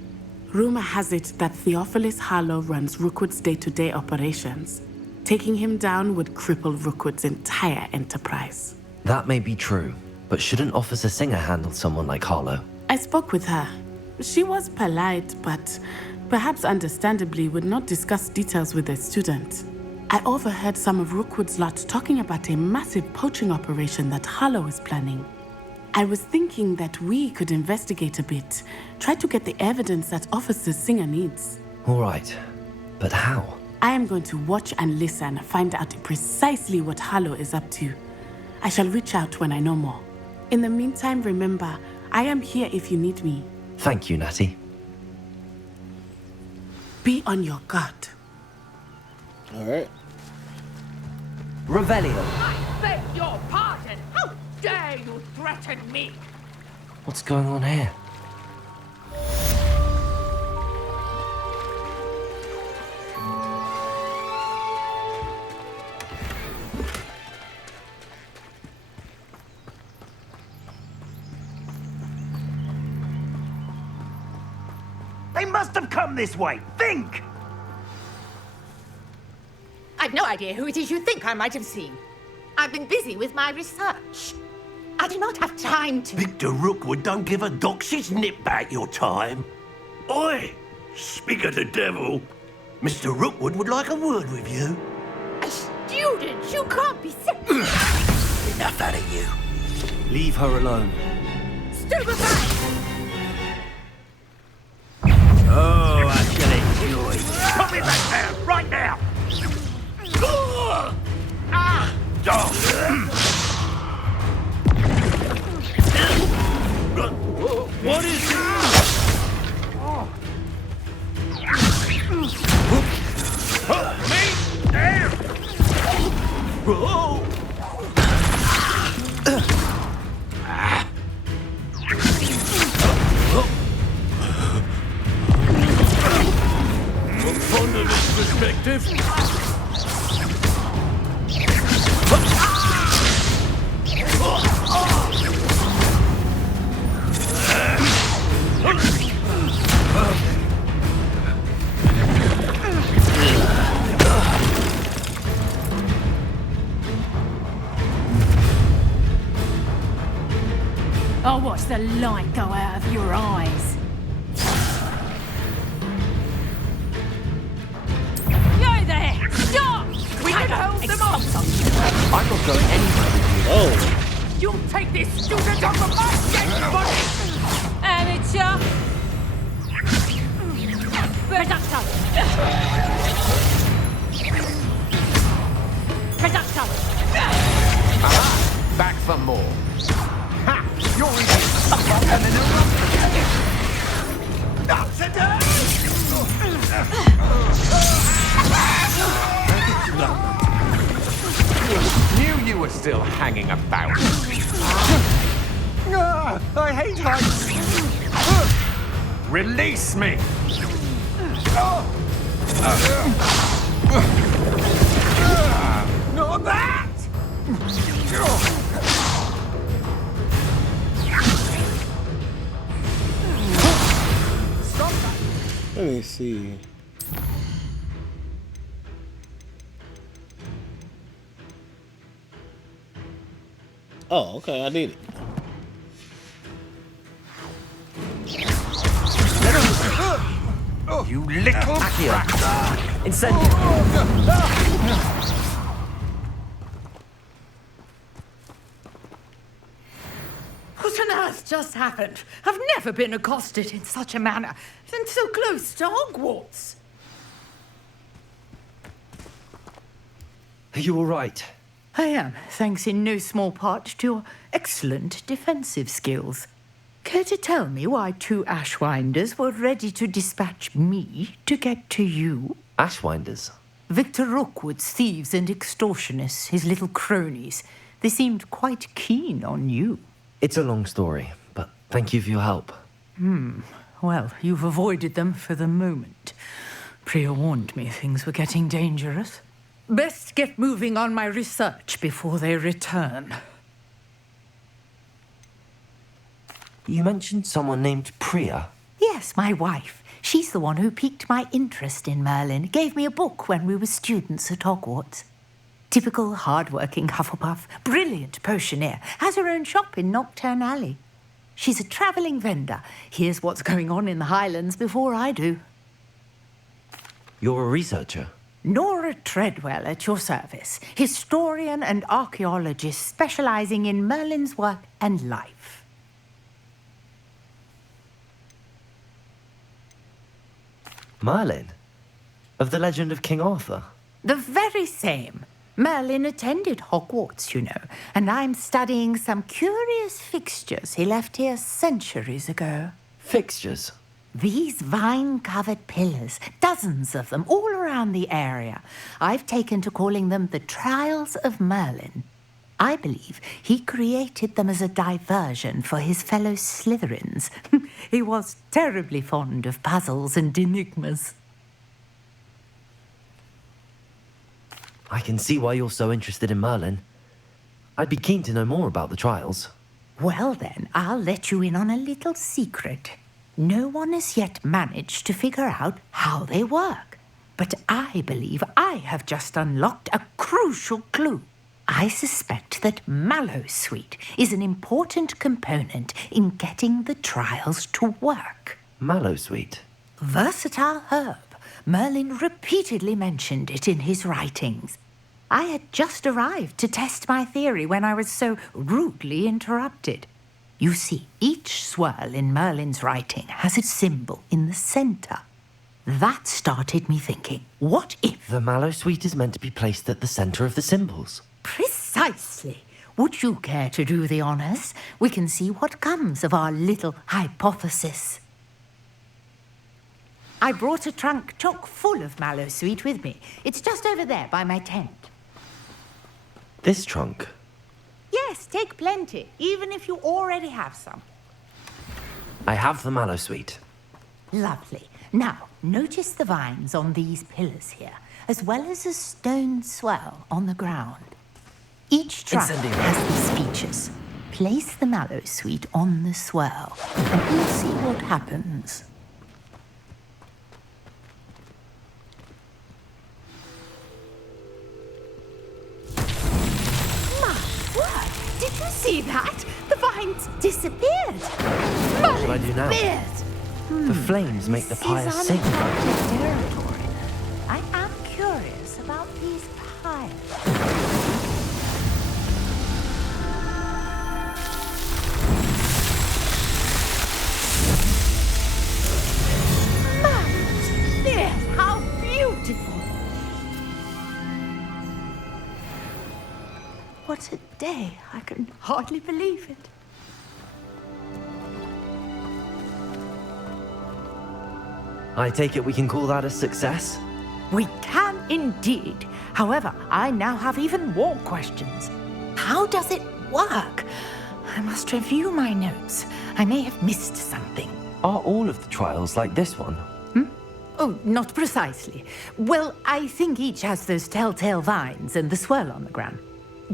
Rumor has it that Theophilus Harlow runs Rookwood's day-to-day operations. Taking him down would cripple Rookwood's entire enterprise. That may be true, but shouldn't Officer Singer handle someone like Harlow? I spoke with her. She was polite, but perhaps understandably would not discuss details with a student. I overheard some of Rookwood's lot talking about a massive poaching operation that Harlow is planning. I was thinking that we could investigate a bit, try to get the evidence that Officer Singer needs. All right, but how? I am going to watch and listen, find out precisely what Harlow is up to. I shall reach out when I know more. In the meantime, remember, I am here if you need me. Thank you, Natty. Be on your guard. All right. Revelio. I beg your pardon. How dare you threaten me? What's going on here? They must have come this way. Think! I've no idea who it is you think I might have seen. I've been busy with my research. I do not have time to... Victor Rookwood don't give a doxy's nip back your time. Oi! Speak of the devil. Mr. Rookwood would like a word with you. A student? You can't be sick. Enough out of you. Leave her alone. Stupefy! Oh, I shall enjoy you. Put me back down, right now! What is it? Me? There! Fond of this perspective. I'll watch the light go out of your eyes. You there! Stop! We can hold them off. I'm not going anywhere with you. Oh. You'll take this student off of my dead body! Amateur! Reducto! Reducto! Back for more. Ha! You're even tougher than an eruption! Not today! Knew you were still hanging about. I hate heights! Release me! Not that! Stop that! Let me see. Oh, okay, I did it. You little Accio. Incendio. What on earth just happened? I've never been accosted in such a manner, and so close to Hogwarts. Are you all right? I am, thanks in no small part to your excellent defensive skills. Care to tell me why 2 Ashwinders were ready to dispatch me to get to you? Ashwinders? Victor Rookwood's thieves and extortionists, his little cronies. They seemed quite keen on you. It's a long story, but thank you for your help. Well, you've avoided them for the moment. Priya warned me things were getting dangerous. Best get moving on my research before they return. You mentioned someone named Priya. Yes, my wife. She's the one who piqued my interest in Merlin. Gave me a book when we were students at Hogwarts. Typical hard-working Hufflepuff, brilliant potioneer, has her own shop in Nocturne Alley. She's a travelling vendor. Hears what's going on in the Highlands before I do. You're a researcher? Nora Treadwell at your service, historian and archaeologist specialising in Merlin's work and life. Merlin? Of the legend of King Arthur? The very same. Merlin attended Hogwarts, you know, and I'm studying some curious fixtures he left here centuries ago. Fixtures? These vine-covered pillars, dozens of them, all around the area. I've taken to calling them the Trials of Merlin. I believe he created them as a diversion for his fellow Slytherins. He was terribly fond of puzzles and enigmas. I can see why you're so interested in Merlin. I'd be keen to know more about the trials. Well then, I'll let you in on a little secret. No one has yet managed to figure out how they work. But I believe I have just unlocked a crucial clue. I suspect that Mallowsweet is an important component in getting the trials to work. Mallowsweet? Versatile herb. Merlin repeatedly mentioned it in his writings. I had just arrived to test my theory when I was so rudely interrupted. You see, each swirl in Merlin's writing has a symbol in the centre. That started me thinking, what if... The Mallowsweet is meant to be placed at the centre of the symbols. Precisely. Would you care to do the honours? We can see what comes of our little hypothesis. I brought a trunk chock full of Mallowsweet with me. It's just over there by my tent. This trunk? Yes, take plenty, even if you already have some. I have the Mallowsweet. Lovely. Now, notice the vines on these pillars here, as well as a stone swell on the ground. Each trunk has these features. Place the Mallowsweet on the swell, and we'll see what happens. Did you see that? The vines disappeared. What should I do now? The flames make the pyre sing. Territory. I am curious about these pyres. Yes, how beautiful. What a day. I can hardly believe it. I take it we can call that a success? We can indeed. However, I now have even more questions. How does it work? I must review my notes. I may have missed something. Are all of the trials like this one? Oh, not precisely. Well, I think each has those telltale vines and the swirl on the ground.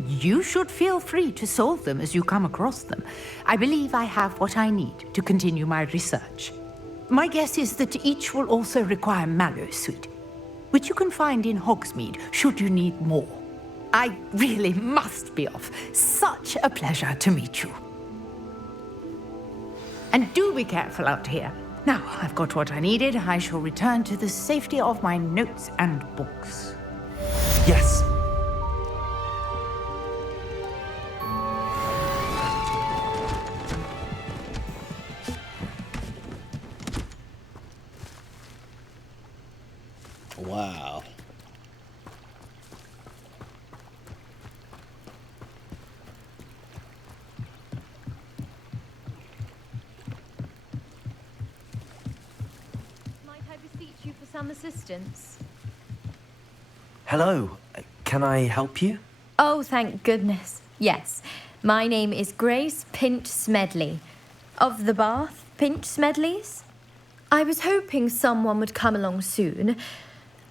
You should feel free to solve them as you come across them. I believe I have what I need to continue my research. My guess is that each will also require mallow sweet, which you can find in Hogsmeade should you need more. I really must be off. Such a pleasure to meet you. And do be careful out here. Now, I've got what I needed. I shall return to the safety of my notes and books. Yes. Wow. Might I beseech you for some assistance? Hello. Can I help you? Oh, thank goodness. Yes. My name is Grace Pinch Smedley, of the Bath Pinch Smedleys. I was hoping someone would come along soon.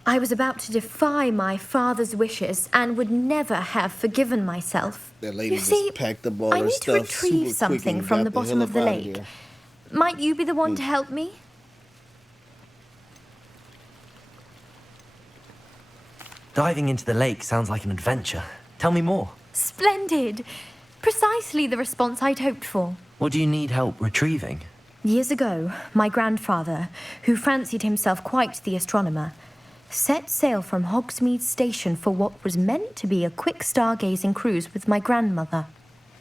I was about to defy my father's wishes and would never have forgiven myself. That lady You see, just packed up all I her need to stuff retrieve super quick something and from got the bottom hell of the up outta lake. here. Might you be the one to help me? Diving into the lake sounds like an adventure. Tell me more. Splendid! Precisely the response I'd hoped for. What do you need help retrieving? Years ago, my grandfather, who fancied himself quite the astronomer, set sail from Hogsmeade Station for what was meant to be a quick stargazing cruise with my grandmother.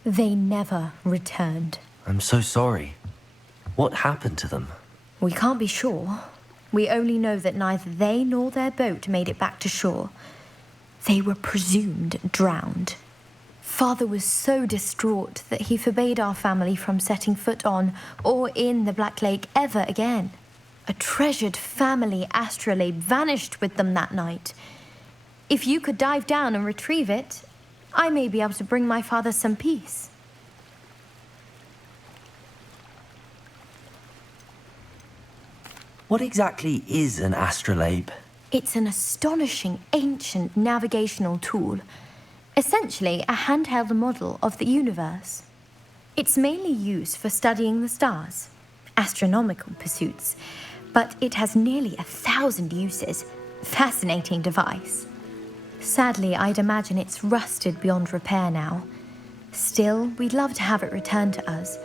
They never returned. I'm so sorry. What happened to them? We can't be sure. We only know that neither they nor their boat made it back to shore. They were presumed drowned. Father was so distraught that he forbade our family from setting foot on or in the Black Lake ever again. A treasured family astrolabe vanished with them that night. If you could dive down and retrieve it, I may be able to bring my father some peace. What exactly is an astrolabe? It's an astonishing ancient navigational tool. Essentially, a handheld model of the universe. It's mainly used for studying the stars, astronomical pursuits, but it has nearly 1,000 uses. Fascinating device. Sadly, I'd imagine it's rusted beyond repair now. Still, we'd love to have it returned to us.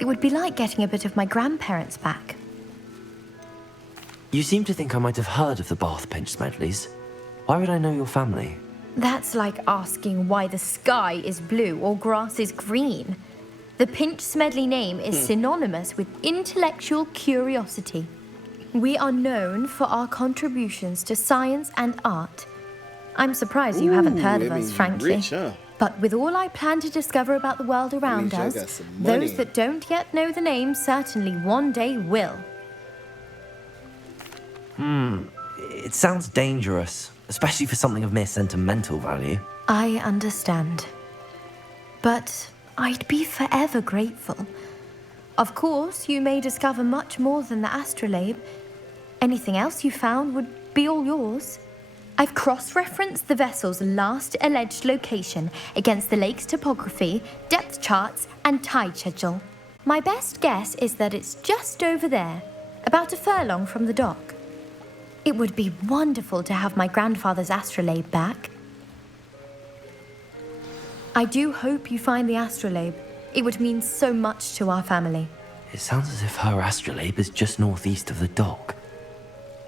It would be like getting a bit of my grandparents back. You seem to think I might have heard of the Bath Pinch Smedleys. Why would I know your family? That's like asking why the sky is blue or grass is green. The Pinch Smedley name is synonymous with intellectual curiosity. We are known for our contributions to science and art. I'm surprised you haven't heard of us, frankly. Rich, huh? But with all I plan to discover about the world around y'all us, got some money. those that don't yet know the name certainly one day will. It sounds dangerous, especially for something of mere sentimental value. I understand. But I'd be forever grateful. Of course, you may discover much more than the astrolabe. Anything else you found would be all yours. I've cross-referenced the vessel's last alleged location against the lake's topography, depth charts, and tide schedule. My best guess is that it's just over there, about a furlong from the dock. It would be wonderful to have my grandfather's astrolabe back. I do hope you find the astrolabe. It would mean so much to our family. It sounds as if her astrolabe is just northeast of the dock.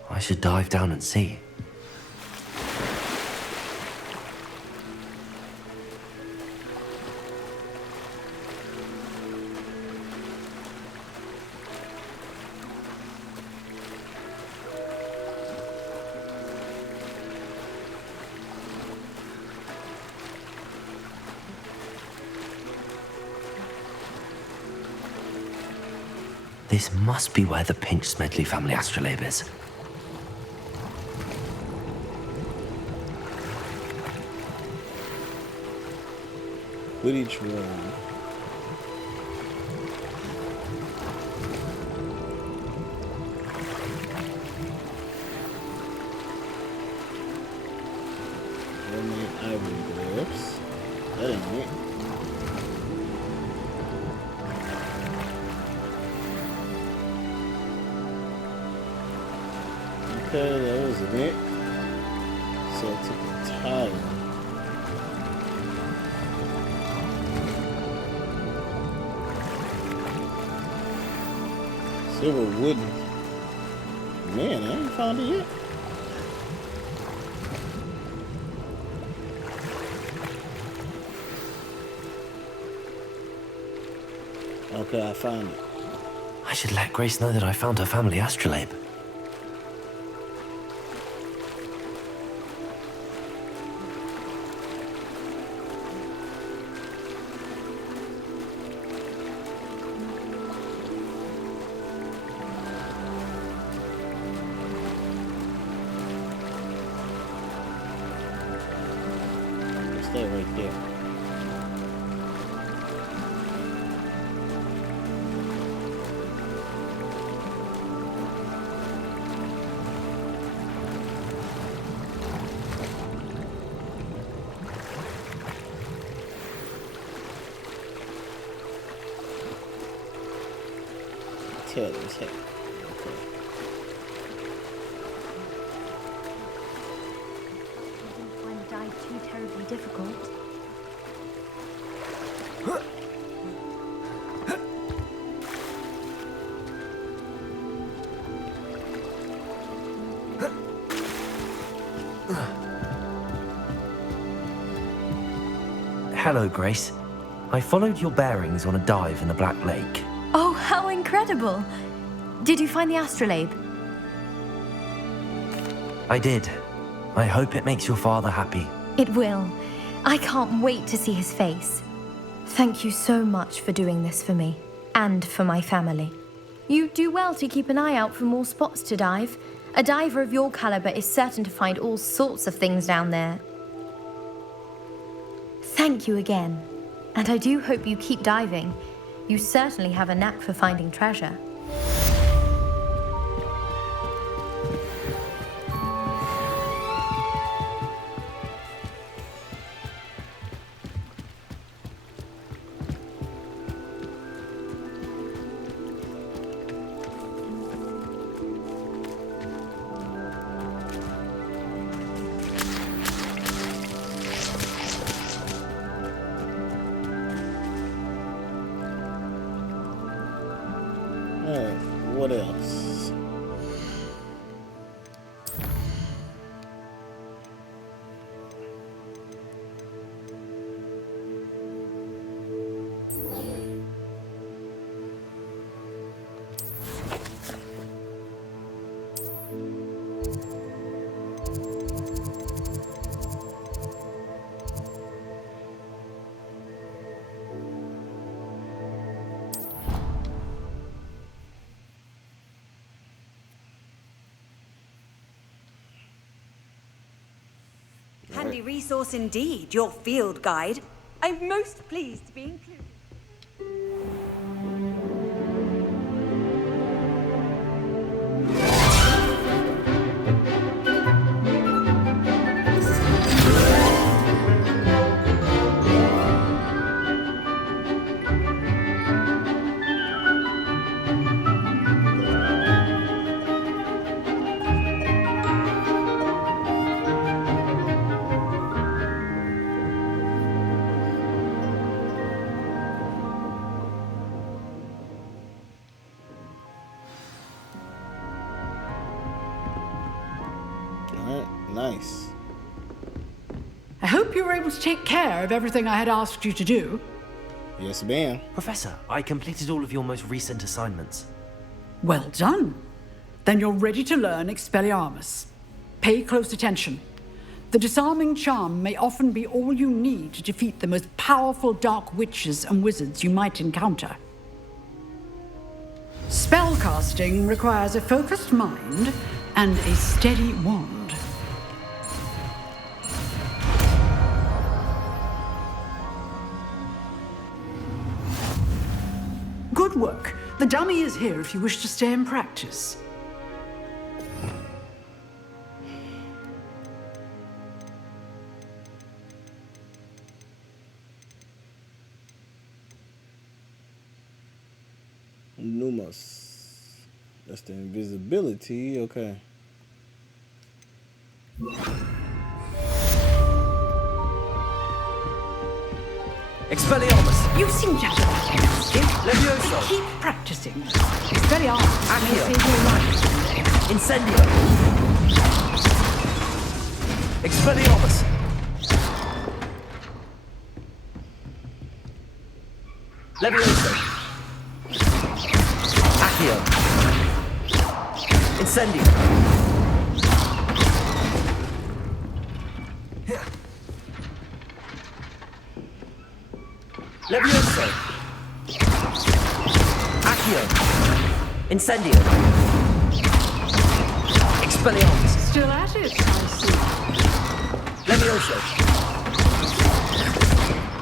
I should dive down and see. This must be where the Pinch-Smedley family astrolabe is. Quidditch room. Ivory glyphs. That ain't it. Okay, that wasn't it. So I took a tile. Silver wooden. Man, I ain't found it yet. Okay, I found it. I should let Grace know that I found her family astrolabe. What's that right there? Let's hit. Okay. I didn't find the dive too terribly difficult. Hello, Grace. I followed your bearings on a dive in the Black Lake. Oh, how incredible! Did you find the astrolabe? I did. I hope it makes your father happy. It will. I can't wait to see his face. Thank you so much for doing this for me, and for my family. You do well to keep an eye out for more spots to dive. A diver of your caliber is certain to find all sorts of things down there. Thank you again. And I do hope you keep diving. You certainly have a knack for finding treasure. What else? Handy resource indeed, your field guide. I'm most pleased to be included. Nice. I hope you were able to take care of everything I had asked you to do. Yes, ma'am. Professor, I completed all of your most recent assignments. Well done. Then you're ready to learn Expelliarmus. Pay close attention. The disarming charm may often be all you need to defeat the most powerful dark witches and wizards you might encounter. Spellcasting requires a focused mind and a steady wand. Good work. The dummy is here if you wish to stay and practice. Numas. That's the invisibility. Okay. Expelliarmus! You seem to have that energy. Levioso! Keep practicing. Expelliarmus may save your life. Incendio! Expelliarmus! Levioso! Accio! Incendio! Levioso! Accio! Incendio! Expelliarmus! Still at it, I see. Levioso!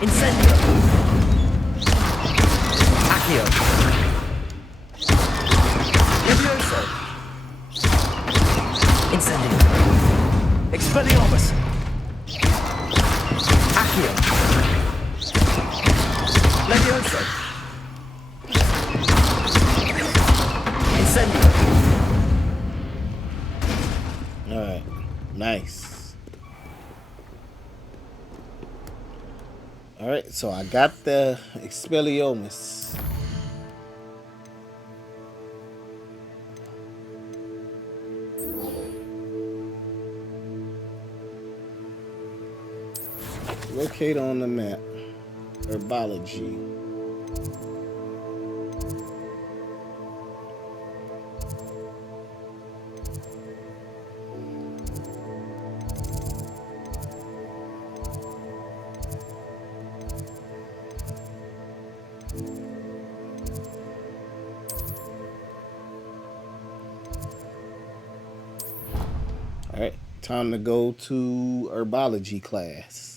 Incendio! Accio! Levioso! Incendio! Expelliarmus! Accio! Levioso! Incendio! Alright. Nice. Alright, so I got the Expelliarmus. Locate on the map. Herbology. All right, time to go to herbology class.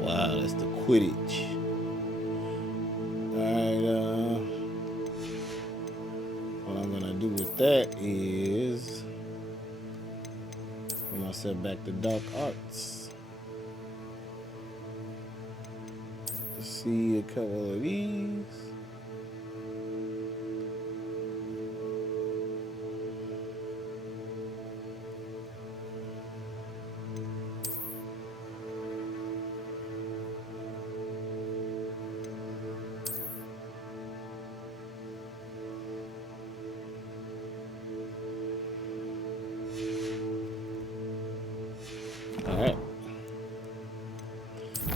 Wow, that's the Quidditch. Alright, what I'm gonna do with that is bring myself back to Dark Arts. Let's see a couple of these.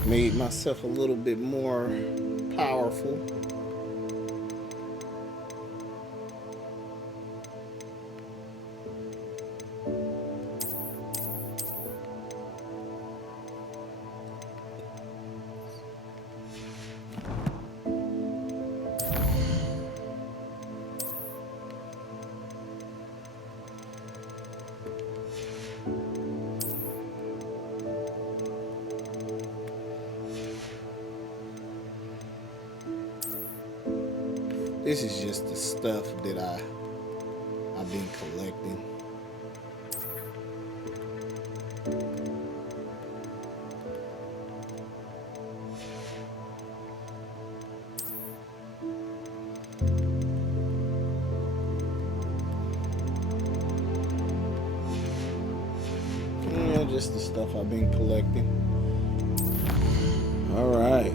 Made myself a little bit more powerful. This is just the stuff that I've been collecting. Yeah, just the stuff I've been collecting. All right.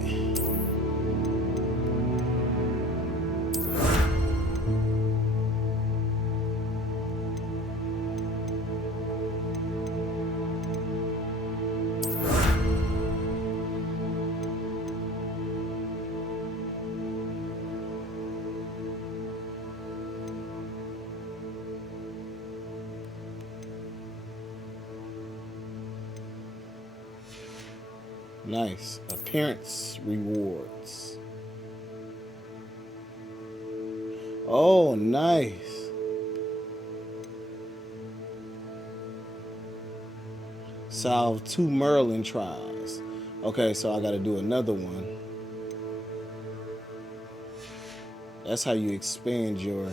Nice. Appearance rewards. Oh, nice. Solve 2 Merlin trials. Okay, so I gotta do another one. That's how you expand your...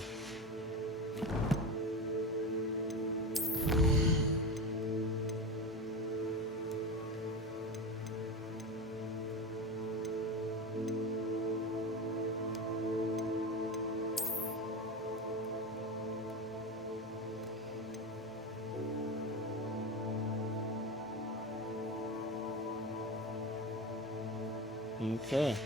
Okay.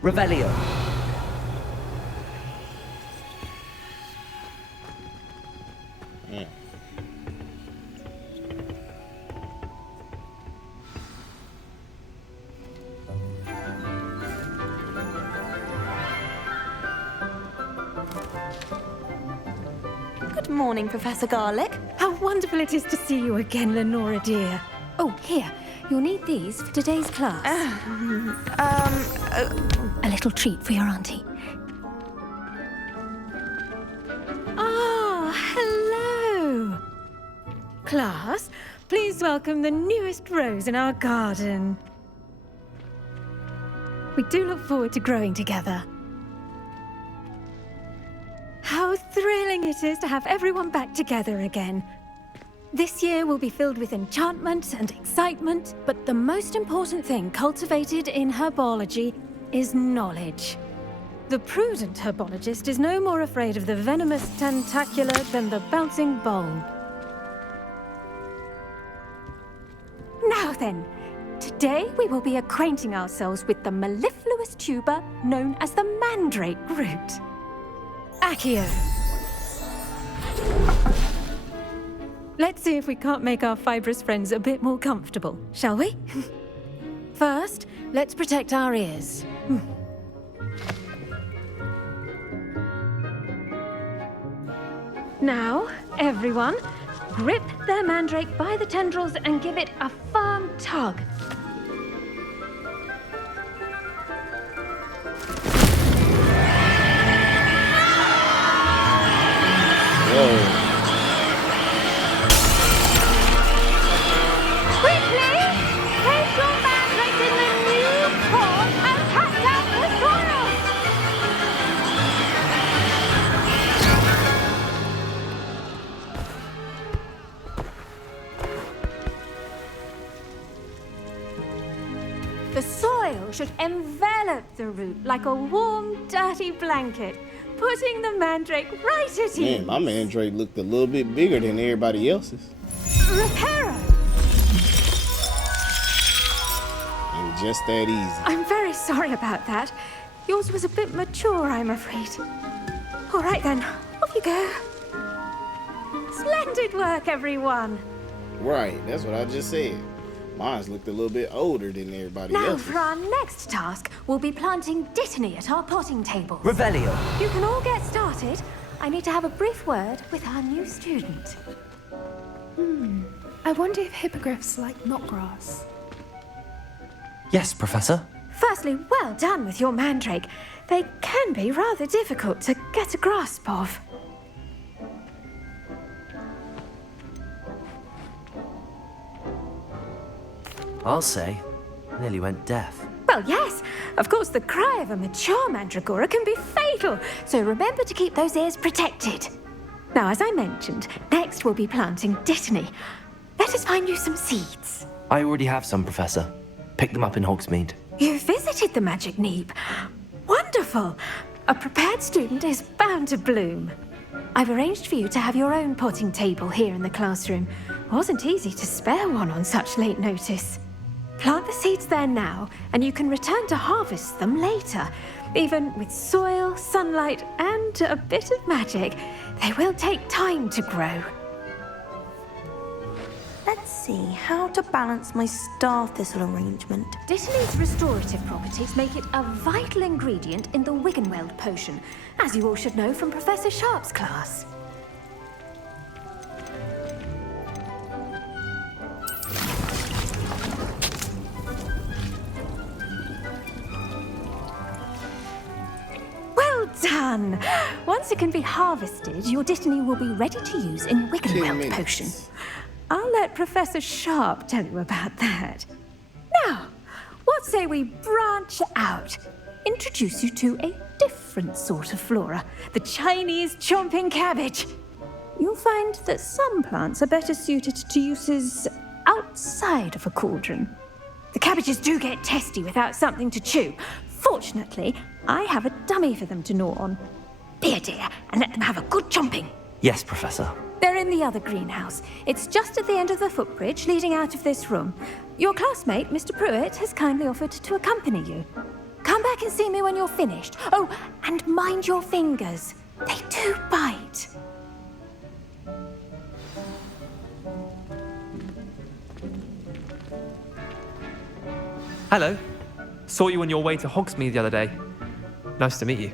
Revelio. Yeah. Good morning, Professor Garlic. How wonderful it is to see you again, Lenora dear. Oh, here. You'll need these for today's class. A little treat for your auntie. Ah, hello. Class, please welcome the newest rose in our garden. We do look forward to growing together. How thrilling it is to have everyone back together again. This year will be filled with enchantment and excitement, but the most important thing cultivated in herbology is knowledge. The prudent herbologist is no more afraid of the venomous tentacula than the bouncing bulb. Now then, today we will be acquainting ourselves with the mellifluous tuber known as the mandrake root. Accio. Let's see if we can't make our fibrous friends a bit more comfortable, shall we? First, let's protect our ears. Now, everyone, grip their mandrake by the tendrils and give it a firm tug. Whoa. The soil should envelop the root like a warm, dirty blanket. putting the mandrake right at ease. Man, my mandrake looked a little bit bigger than everybody else's. Reparo! And just that easy. I'm very sorry about that. Yours was a bit mature, I'm afraid. All right then, off you go. Splendid work, everyone. Right, that's what I just said. Mine's looked a little bit older than everybody Now else's. for our next task, we'll be planting Dittany at our potting tables. Revelio. You can all get started. I need to have a brief word with our new student. I wonder if hippogriffs like knotgrass. Yes, Professor. Firstly, well done with your mandrake. They can be rather difficult to get a grasp of. I'll say, nearly went deaf. Well, yes. Of course, the cry of a mature mandragora can be fatal, so remember to keep those ears protected. Now, as I mentioned, next we'll be planting Dittany. Let us find you some seeds. I already have some, Professor. Pick them up in Hogsmeade. You visited the Magic Neep. Wonderful. A prepared student is bound to bloom. I've arranged for you to have your own potting table here in the classroom. Wasn't easy to spare one on such late notice. Plant the seeds there now, and you can return to harvest them later. Even with soil, sunlight, and a bit of magic, they will take time to grow. Let's see how to balance my star thistle arrangement. Dittany's restorative properties make it a vital ingredient in the Wiggenweld potion, as you all should know from Professor Sharp's class. Well done! Once it can be harvested, your Dittany will be ready to use in Wiggenweld potion. I'll let Professor Sharp tell you about that. Now, what say we branch out? Introduce you to a different sort of flora, the Chinese chomping cabbage. You'll find that some plants are better suited to uses outside of a cauldron. The cabbages do get testy without something to chew. Fortunately, I have a dummy for them to gnaw on. Be a dear and let them have a good chomping. Yes, Professor. They're in the other greenhouse. It's just at the end of the footbridge leading out of this room. Your classmate, Mr. Pruitt, has kindly offered to accompany you. Come back and see me when you're finished. Oh, and mind your fingers. They do bite. Hello. Saw you on your way to Hogsmeade the other day. Nice to meet you.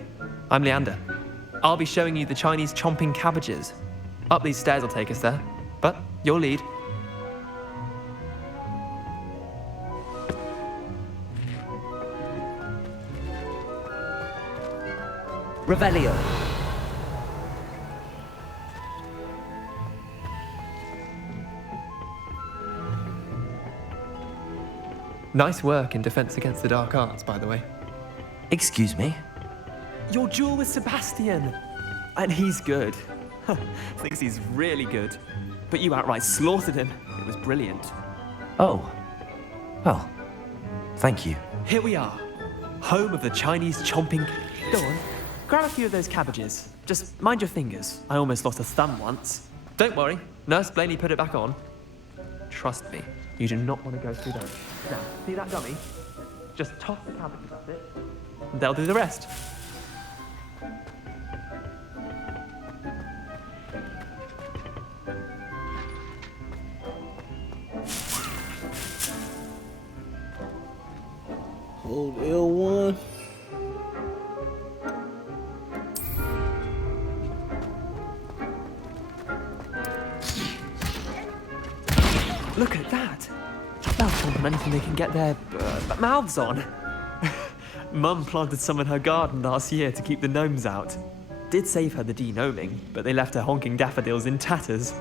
I'm Leander. I'll be showing you the Chinese chomping cabbages. Up these stairs will take us there, but your lead. Revelio. Nice work in Defense Against the Dark Arts, by the way. Excuse me? Your duel with Sebastian. And he's good. Thinks he's really good. But you outright slaughtered him. It was brilliant. Oh. Well, thank you. Here we are. Home of the Chinese chomping... Go on. Grab a few of those cabbages. Just mind your fingers. I almost lost a thumb once. Don't worry. Nurse Blaney put it back on. Trust me. You do not want to go through that. Now, see that dummy? Just toss the cabbages at it. And they'll do the rest. Hold L1. Look at that. They'll chomp on anything they can get their mouths on. Mum planted some in her garden last year to keep the gnomes out. Did save her the de-gnoming, but they left her honking daffodils in tatters.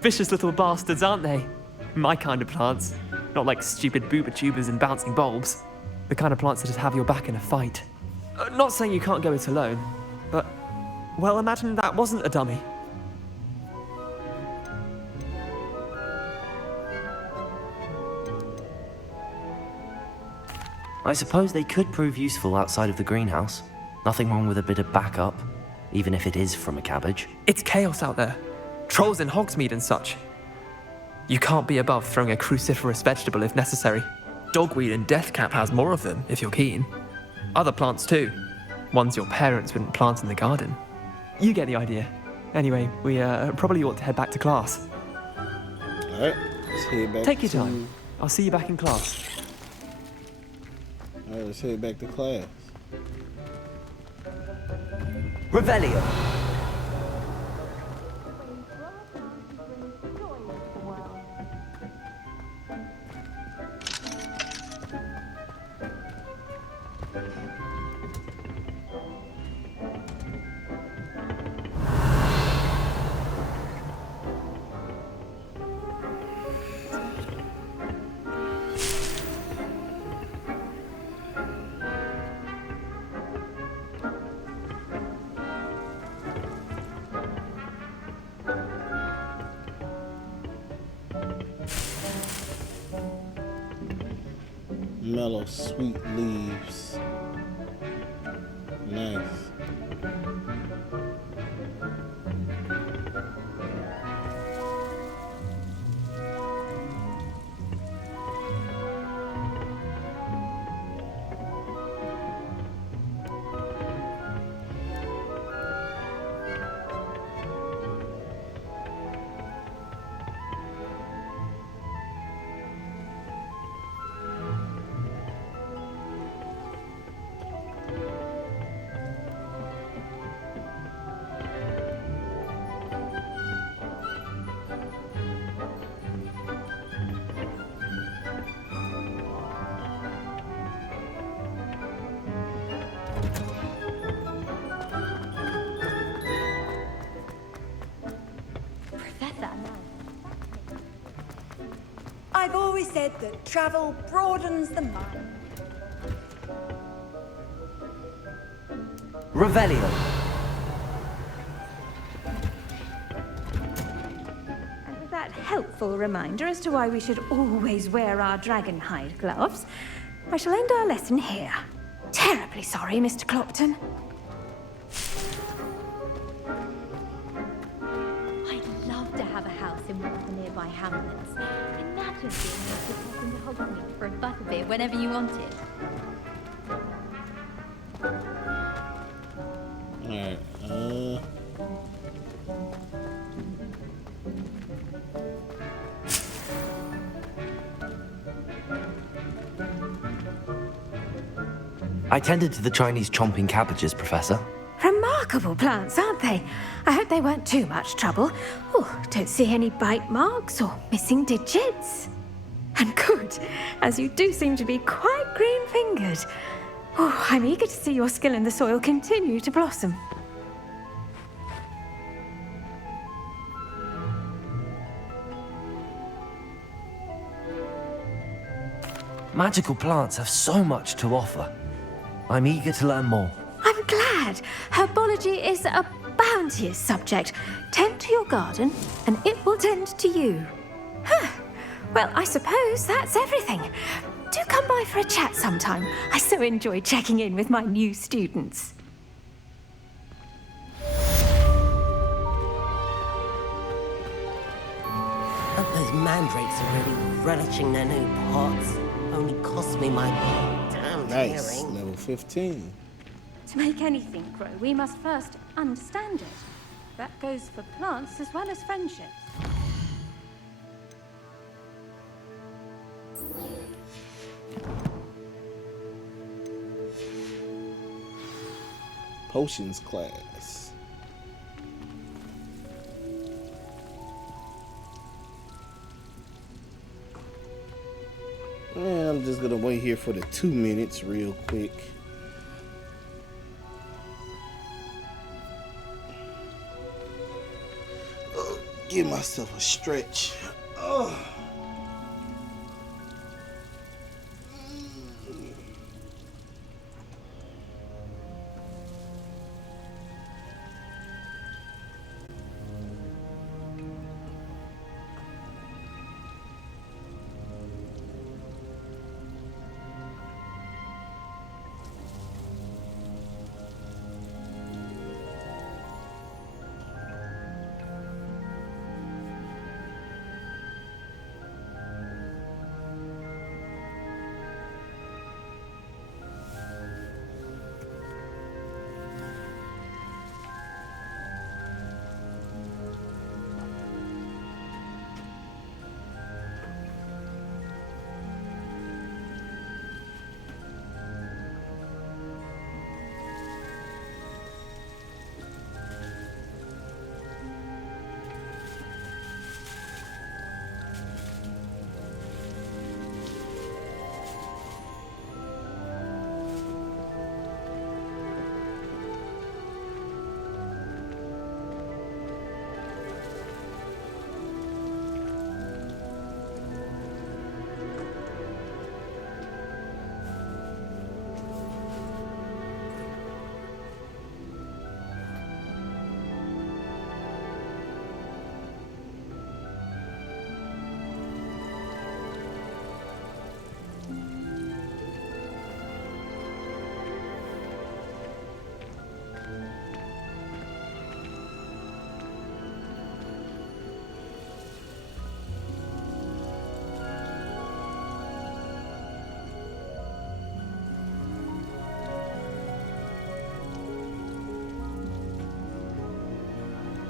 Vicious little bastards, aren't they? My kind of plants. Not like stupid booba tubers and bouncing bulbs. The kind of plants that just have your back in a fight. Not saying you can't go it alone, but, well, imagine that wasn't a dummy. I suppose they could prove useful outside of the greenhouse. Nothing wrong with a bit of backup, even if it is from a cabbage. It's chaos out there. Trolls in Hogsmeade and such. You can't be above throwing a cruciferous vegetable if necessary. Dogweed and deathcap has more of them, if you're keen. Other plants too. Ones your parents wouldn't plant in the garden. You get the idea. Anyway, we probably ought to head back to class. Alright, let's head back. Take your time. I'll see you back in class. Alright, let's head back to class. Revelio. Mellow, sweet leaves. Nice. I've always said that travel broadens the mind. Revelio. And with that helpful reminder as to why we should always wear our dragon hide gloves, I shall end our lesson here. Terribly sorry, Mr. Clopton. I'd love to have a house in one of the nearby hamlets. Imagine being able to pop into Hogsmeade for a butterbeer whenever you wanted. Alright, I tended to the Chinese chomping cabbages, Professor. Remarkable plants, aren't they? I hope they weren't too much trouble. Oh, don't see any bite marks or missing digits. And good, as you do seem to be quite green-fingered. Oh, I'm eager to see your skill in the soil continue to blossom. Magical plants have so much to offer. I'm eager to learn more. I'm glad. Herbology is a bounteous subject. Tend to your garden, and it will tend to you. Huh. Well, I suppose that's everything. Do come by for a chat sometime. I so enjoy checking in with my new students. Hope those mandrakes are really relishing their new pots. Only cost me my damn nice. hearing. Level 15. To make anything grow, we must first understand it. That goes for plants as well as friendships. Potions class. And I'm just gonna wait here for the 2 minutes real quick. Give myself a stretch. Oh.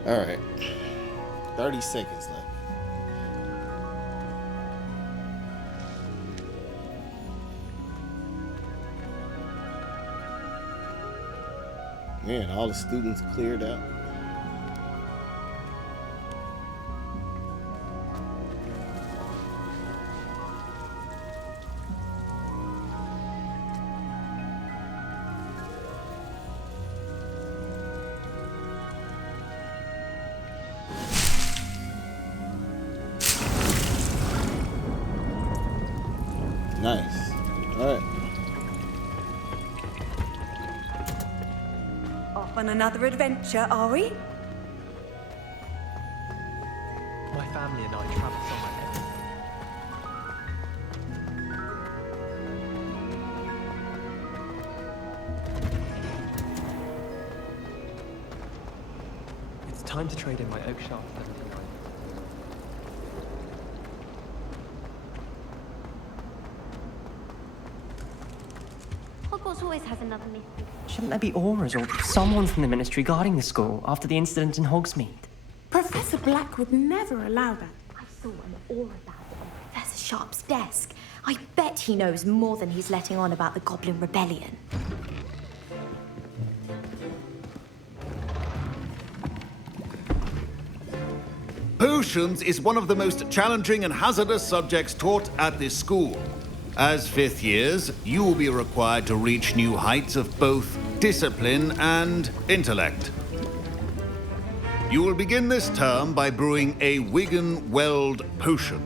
Alright. 30 seconds left. Man, all the students cleared out. Nice. All right. Off on another adventure, are we? My family and I travel somewhere every It's time to trade in my oak shaft and everything. Hogwarts always has another mystery. Shouldn't there be aurors or someone from the Ministry guarding the school after the incident in Hogsmeade? Professor Black would never allow that. I saw an aura about it on Professor Sharp's desk. I bet he knows more than he's letting on about the Goblin Rebellion. Potions is one of the most challenging and hazardous subjects taught at this school. As fifth years, you will be required to reach new heights of both discipline and intellect. You will begin this term by brewing a Wigan-Weld potion.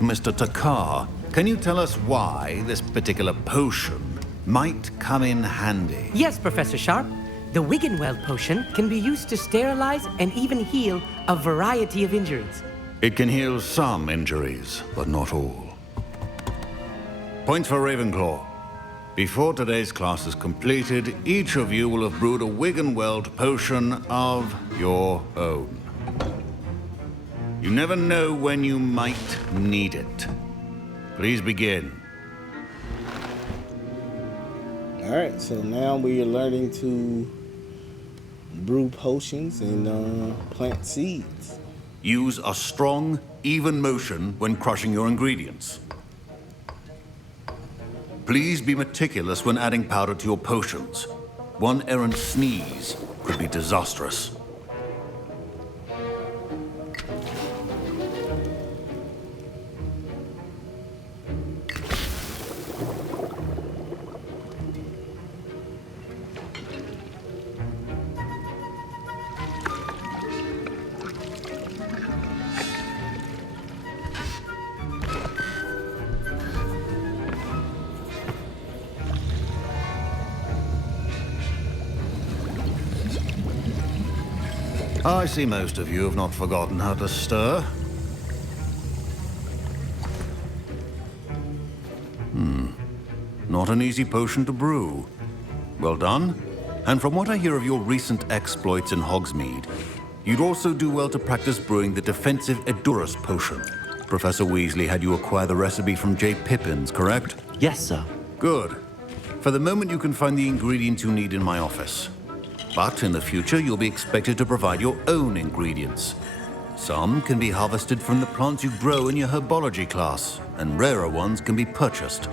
Mr. Takar, can you tell us why this particular potion might come in handy? Yes, Professor Sharp. The Wiggenweld potion can be used to sterilize and even heal a variety of injuries. It can heal some injuries, but not all. Points for Ravenclaw. Before today's class is completed, each of you will have brewed a Wiggenweld potion of your own. You never know when you might need it. Please begin. Alright, so now we are learning to brew potions and plant seeds. Use a strong, even motion when crushing your ingredients. Please be meticulous when adding powder to your potions. One errant sneeze could be disastrous. I see most of you have not forgotten how to stir. Not an easy potion to brew. Well done. And from what I hear of your recent exploits in Hogsmeade, you'd also do well to practice brewing the defensive Edurus potion. Professor Weasley had you acquire the recipe from J. Pippins, correct? Yes, sir. Good. For the moment, you can find the ingredients you need in my office. But in the future, you'll be expected to provide your own ingredients. Some can be harvested from the plants you grow in your herbology class, and rarer ones can be purchased.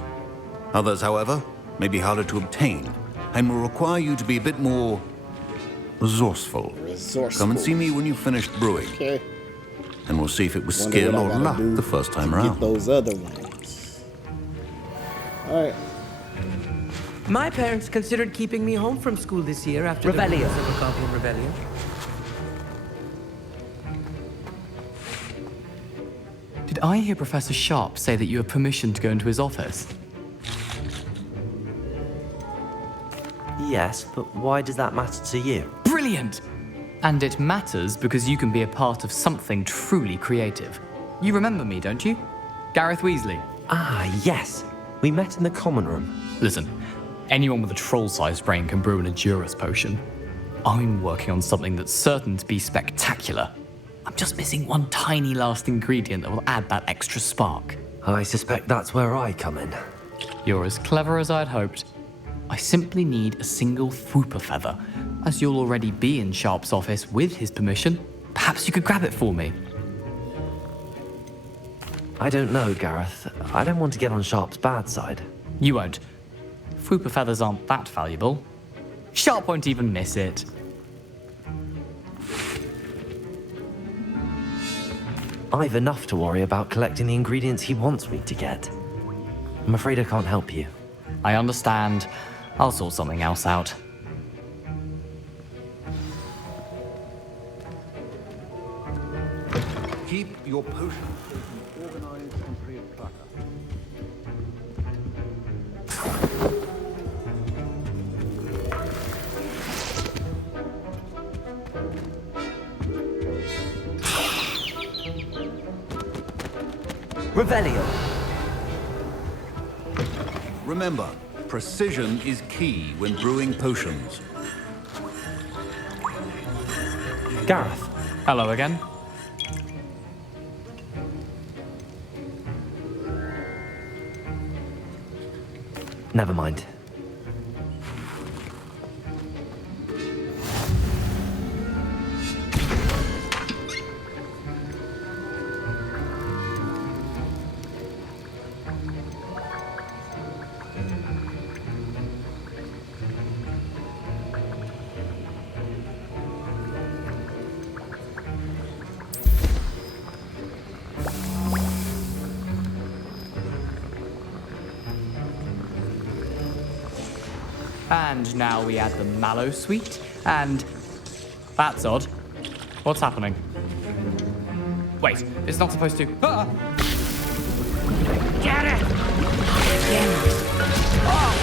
Others, however, may be harder to obtain, and will require you to be a bit more resourceful. Come and see me when you've finished brewing. Okay. And we'll see if it was skill or luck the first time around. Get those other ones. All right. My parents considered keeping me home from school this year after the rumors of a Goblin Rebellion. Did I hear Professor Sharp say that you have permission to go into his office? Yes, but why does that matter to you? Brilliant! And it matters because you can be a part of something truly creative. You remember me, don't you? Gareth Weasley. Ah, yes. We met in the common room. Listen, anyone with a troll-sized brain can brew an Edurus potion. I'm working on something that's certain to be spectacular. I'm just missing one tiny last ingredient that will add that extra spark. I suspect that's where I come in. You're as clever as I'd hoped. I simply need a single Fwooper feather. As you'll already be in Sharp's office with his permission, perhaps you could grab it for me. I don't know, Gareth. I don't want to get on Sharp's bad side. You won't. Fwooper feathers aren't that valuable. Sharp won't even miss it. I've enough to worry about collecting the ingredients he wants me to get. I'm afraid I can't help you. I understand. I'll sort something else out. Keep your potions organized and free of clutter. Revelio. Remember, precision is key when brewing potions. Gareth. Hello again. Never mind. And now we add the mallow sweet, and... That's odd. What's happening? Wait, it's not supposed to... Ah! Get it! Oh!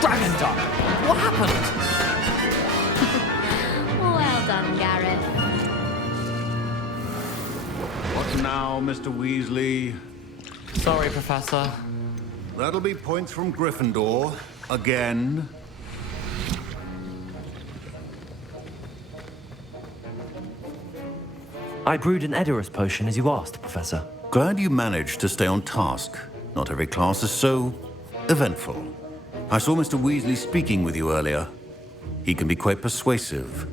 Dragon Duck! What happened? Well done, Gareth. What now, Mr. Weasley? Sorry, Professor. That'll be points from Gryffindor. Again. I brewed an Edorus potion as you asked, Professor. Glad you managed to stay on task. Not every class is so eventful. I saw Mr. Weasley speaking with you earlier. He can be quite persuasive.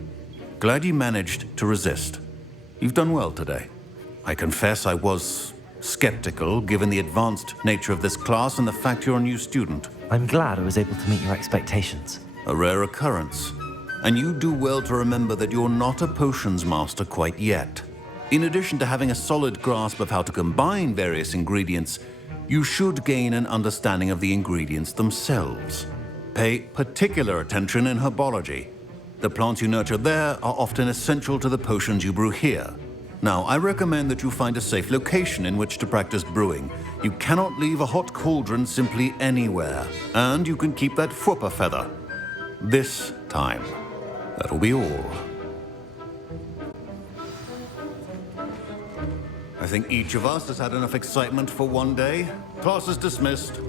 Glad you managed to resist. You've done well today. I confess I was skeptical, given the advanced nature of this class and the fact you're a new student. I'm glad I was able to meet your expectations. A rare occurrence. And you do well to remember that you're not a potions master quite yet. In addition to having a solid grasp of how to combine various ingredients, you should gain an understanding of the ingredients themselves. Pay particular attention in herbology. The plants you nurture there are often essential to the potions you brew here. Now, I recommend that you find a safe location in which to practice brewing. You cannot leave a hot cauldron simply anywhere. And you can keep that Fwooper feather. This time. That'll be all. I think each of us has had enough excitement for one day. Class is dismissed.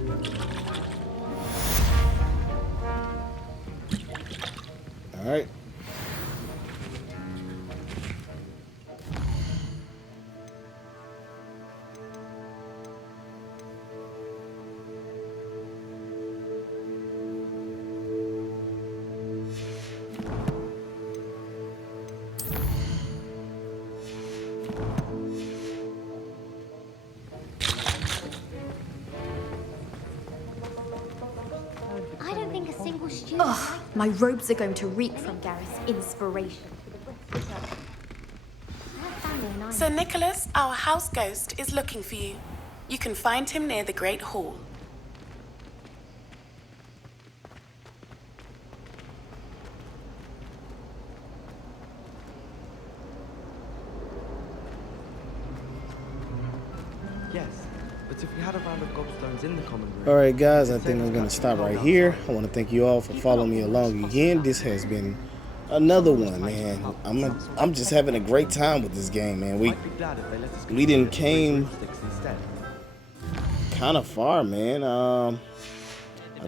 All right. Ugh, my robes are going to reek from Gareth's inspiration. Sir Nicholas, our house ghost, is looking for you. You can find him near the Great Hall. Yes, but if we had a round of gobstones in the common room... All right, guys, I think I'm going to stop right here. I want to thank you all for following me along again. This has been another one, man. I'm just having a great time with this game, man. We didn't came kind of far, man. I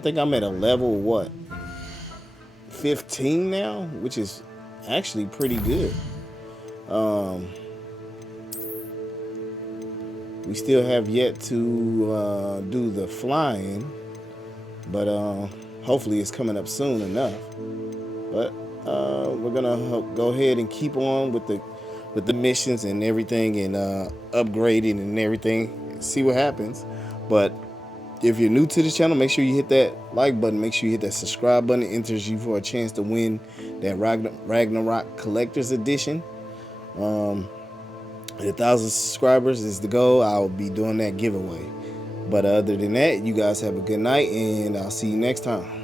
think I'm at a level, what, 15 now, which is actually pretty good. We still have yet to do the flying, but hopefully it's coming up soon enough. But we're gonna go ahead and keep on with the missions and everything, and upgrading and everything, see what happens. But if you're new to the channel, make sure you hit that like button, make sure you hit that subscribe button. It enters you for a chance to win that Ragnarok Collector's Edition. 1,000 subscribers is the goal. I'll be doing that giveaway. But other than that, you guys have a good night, and I'll see you next time.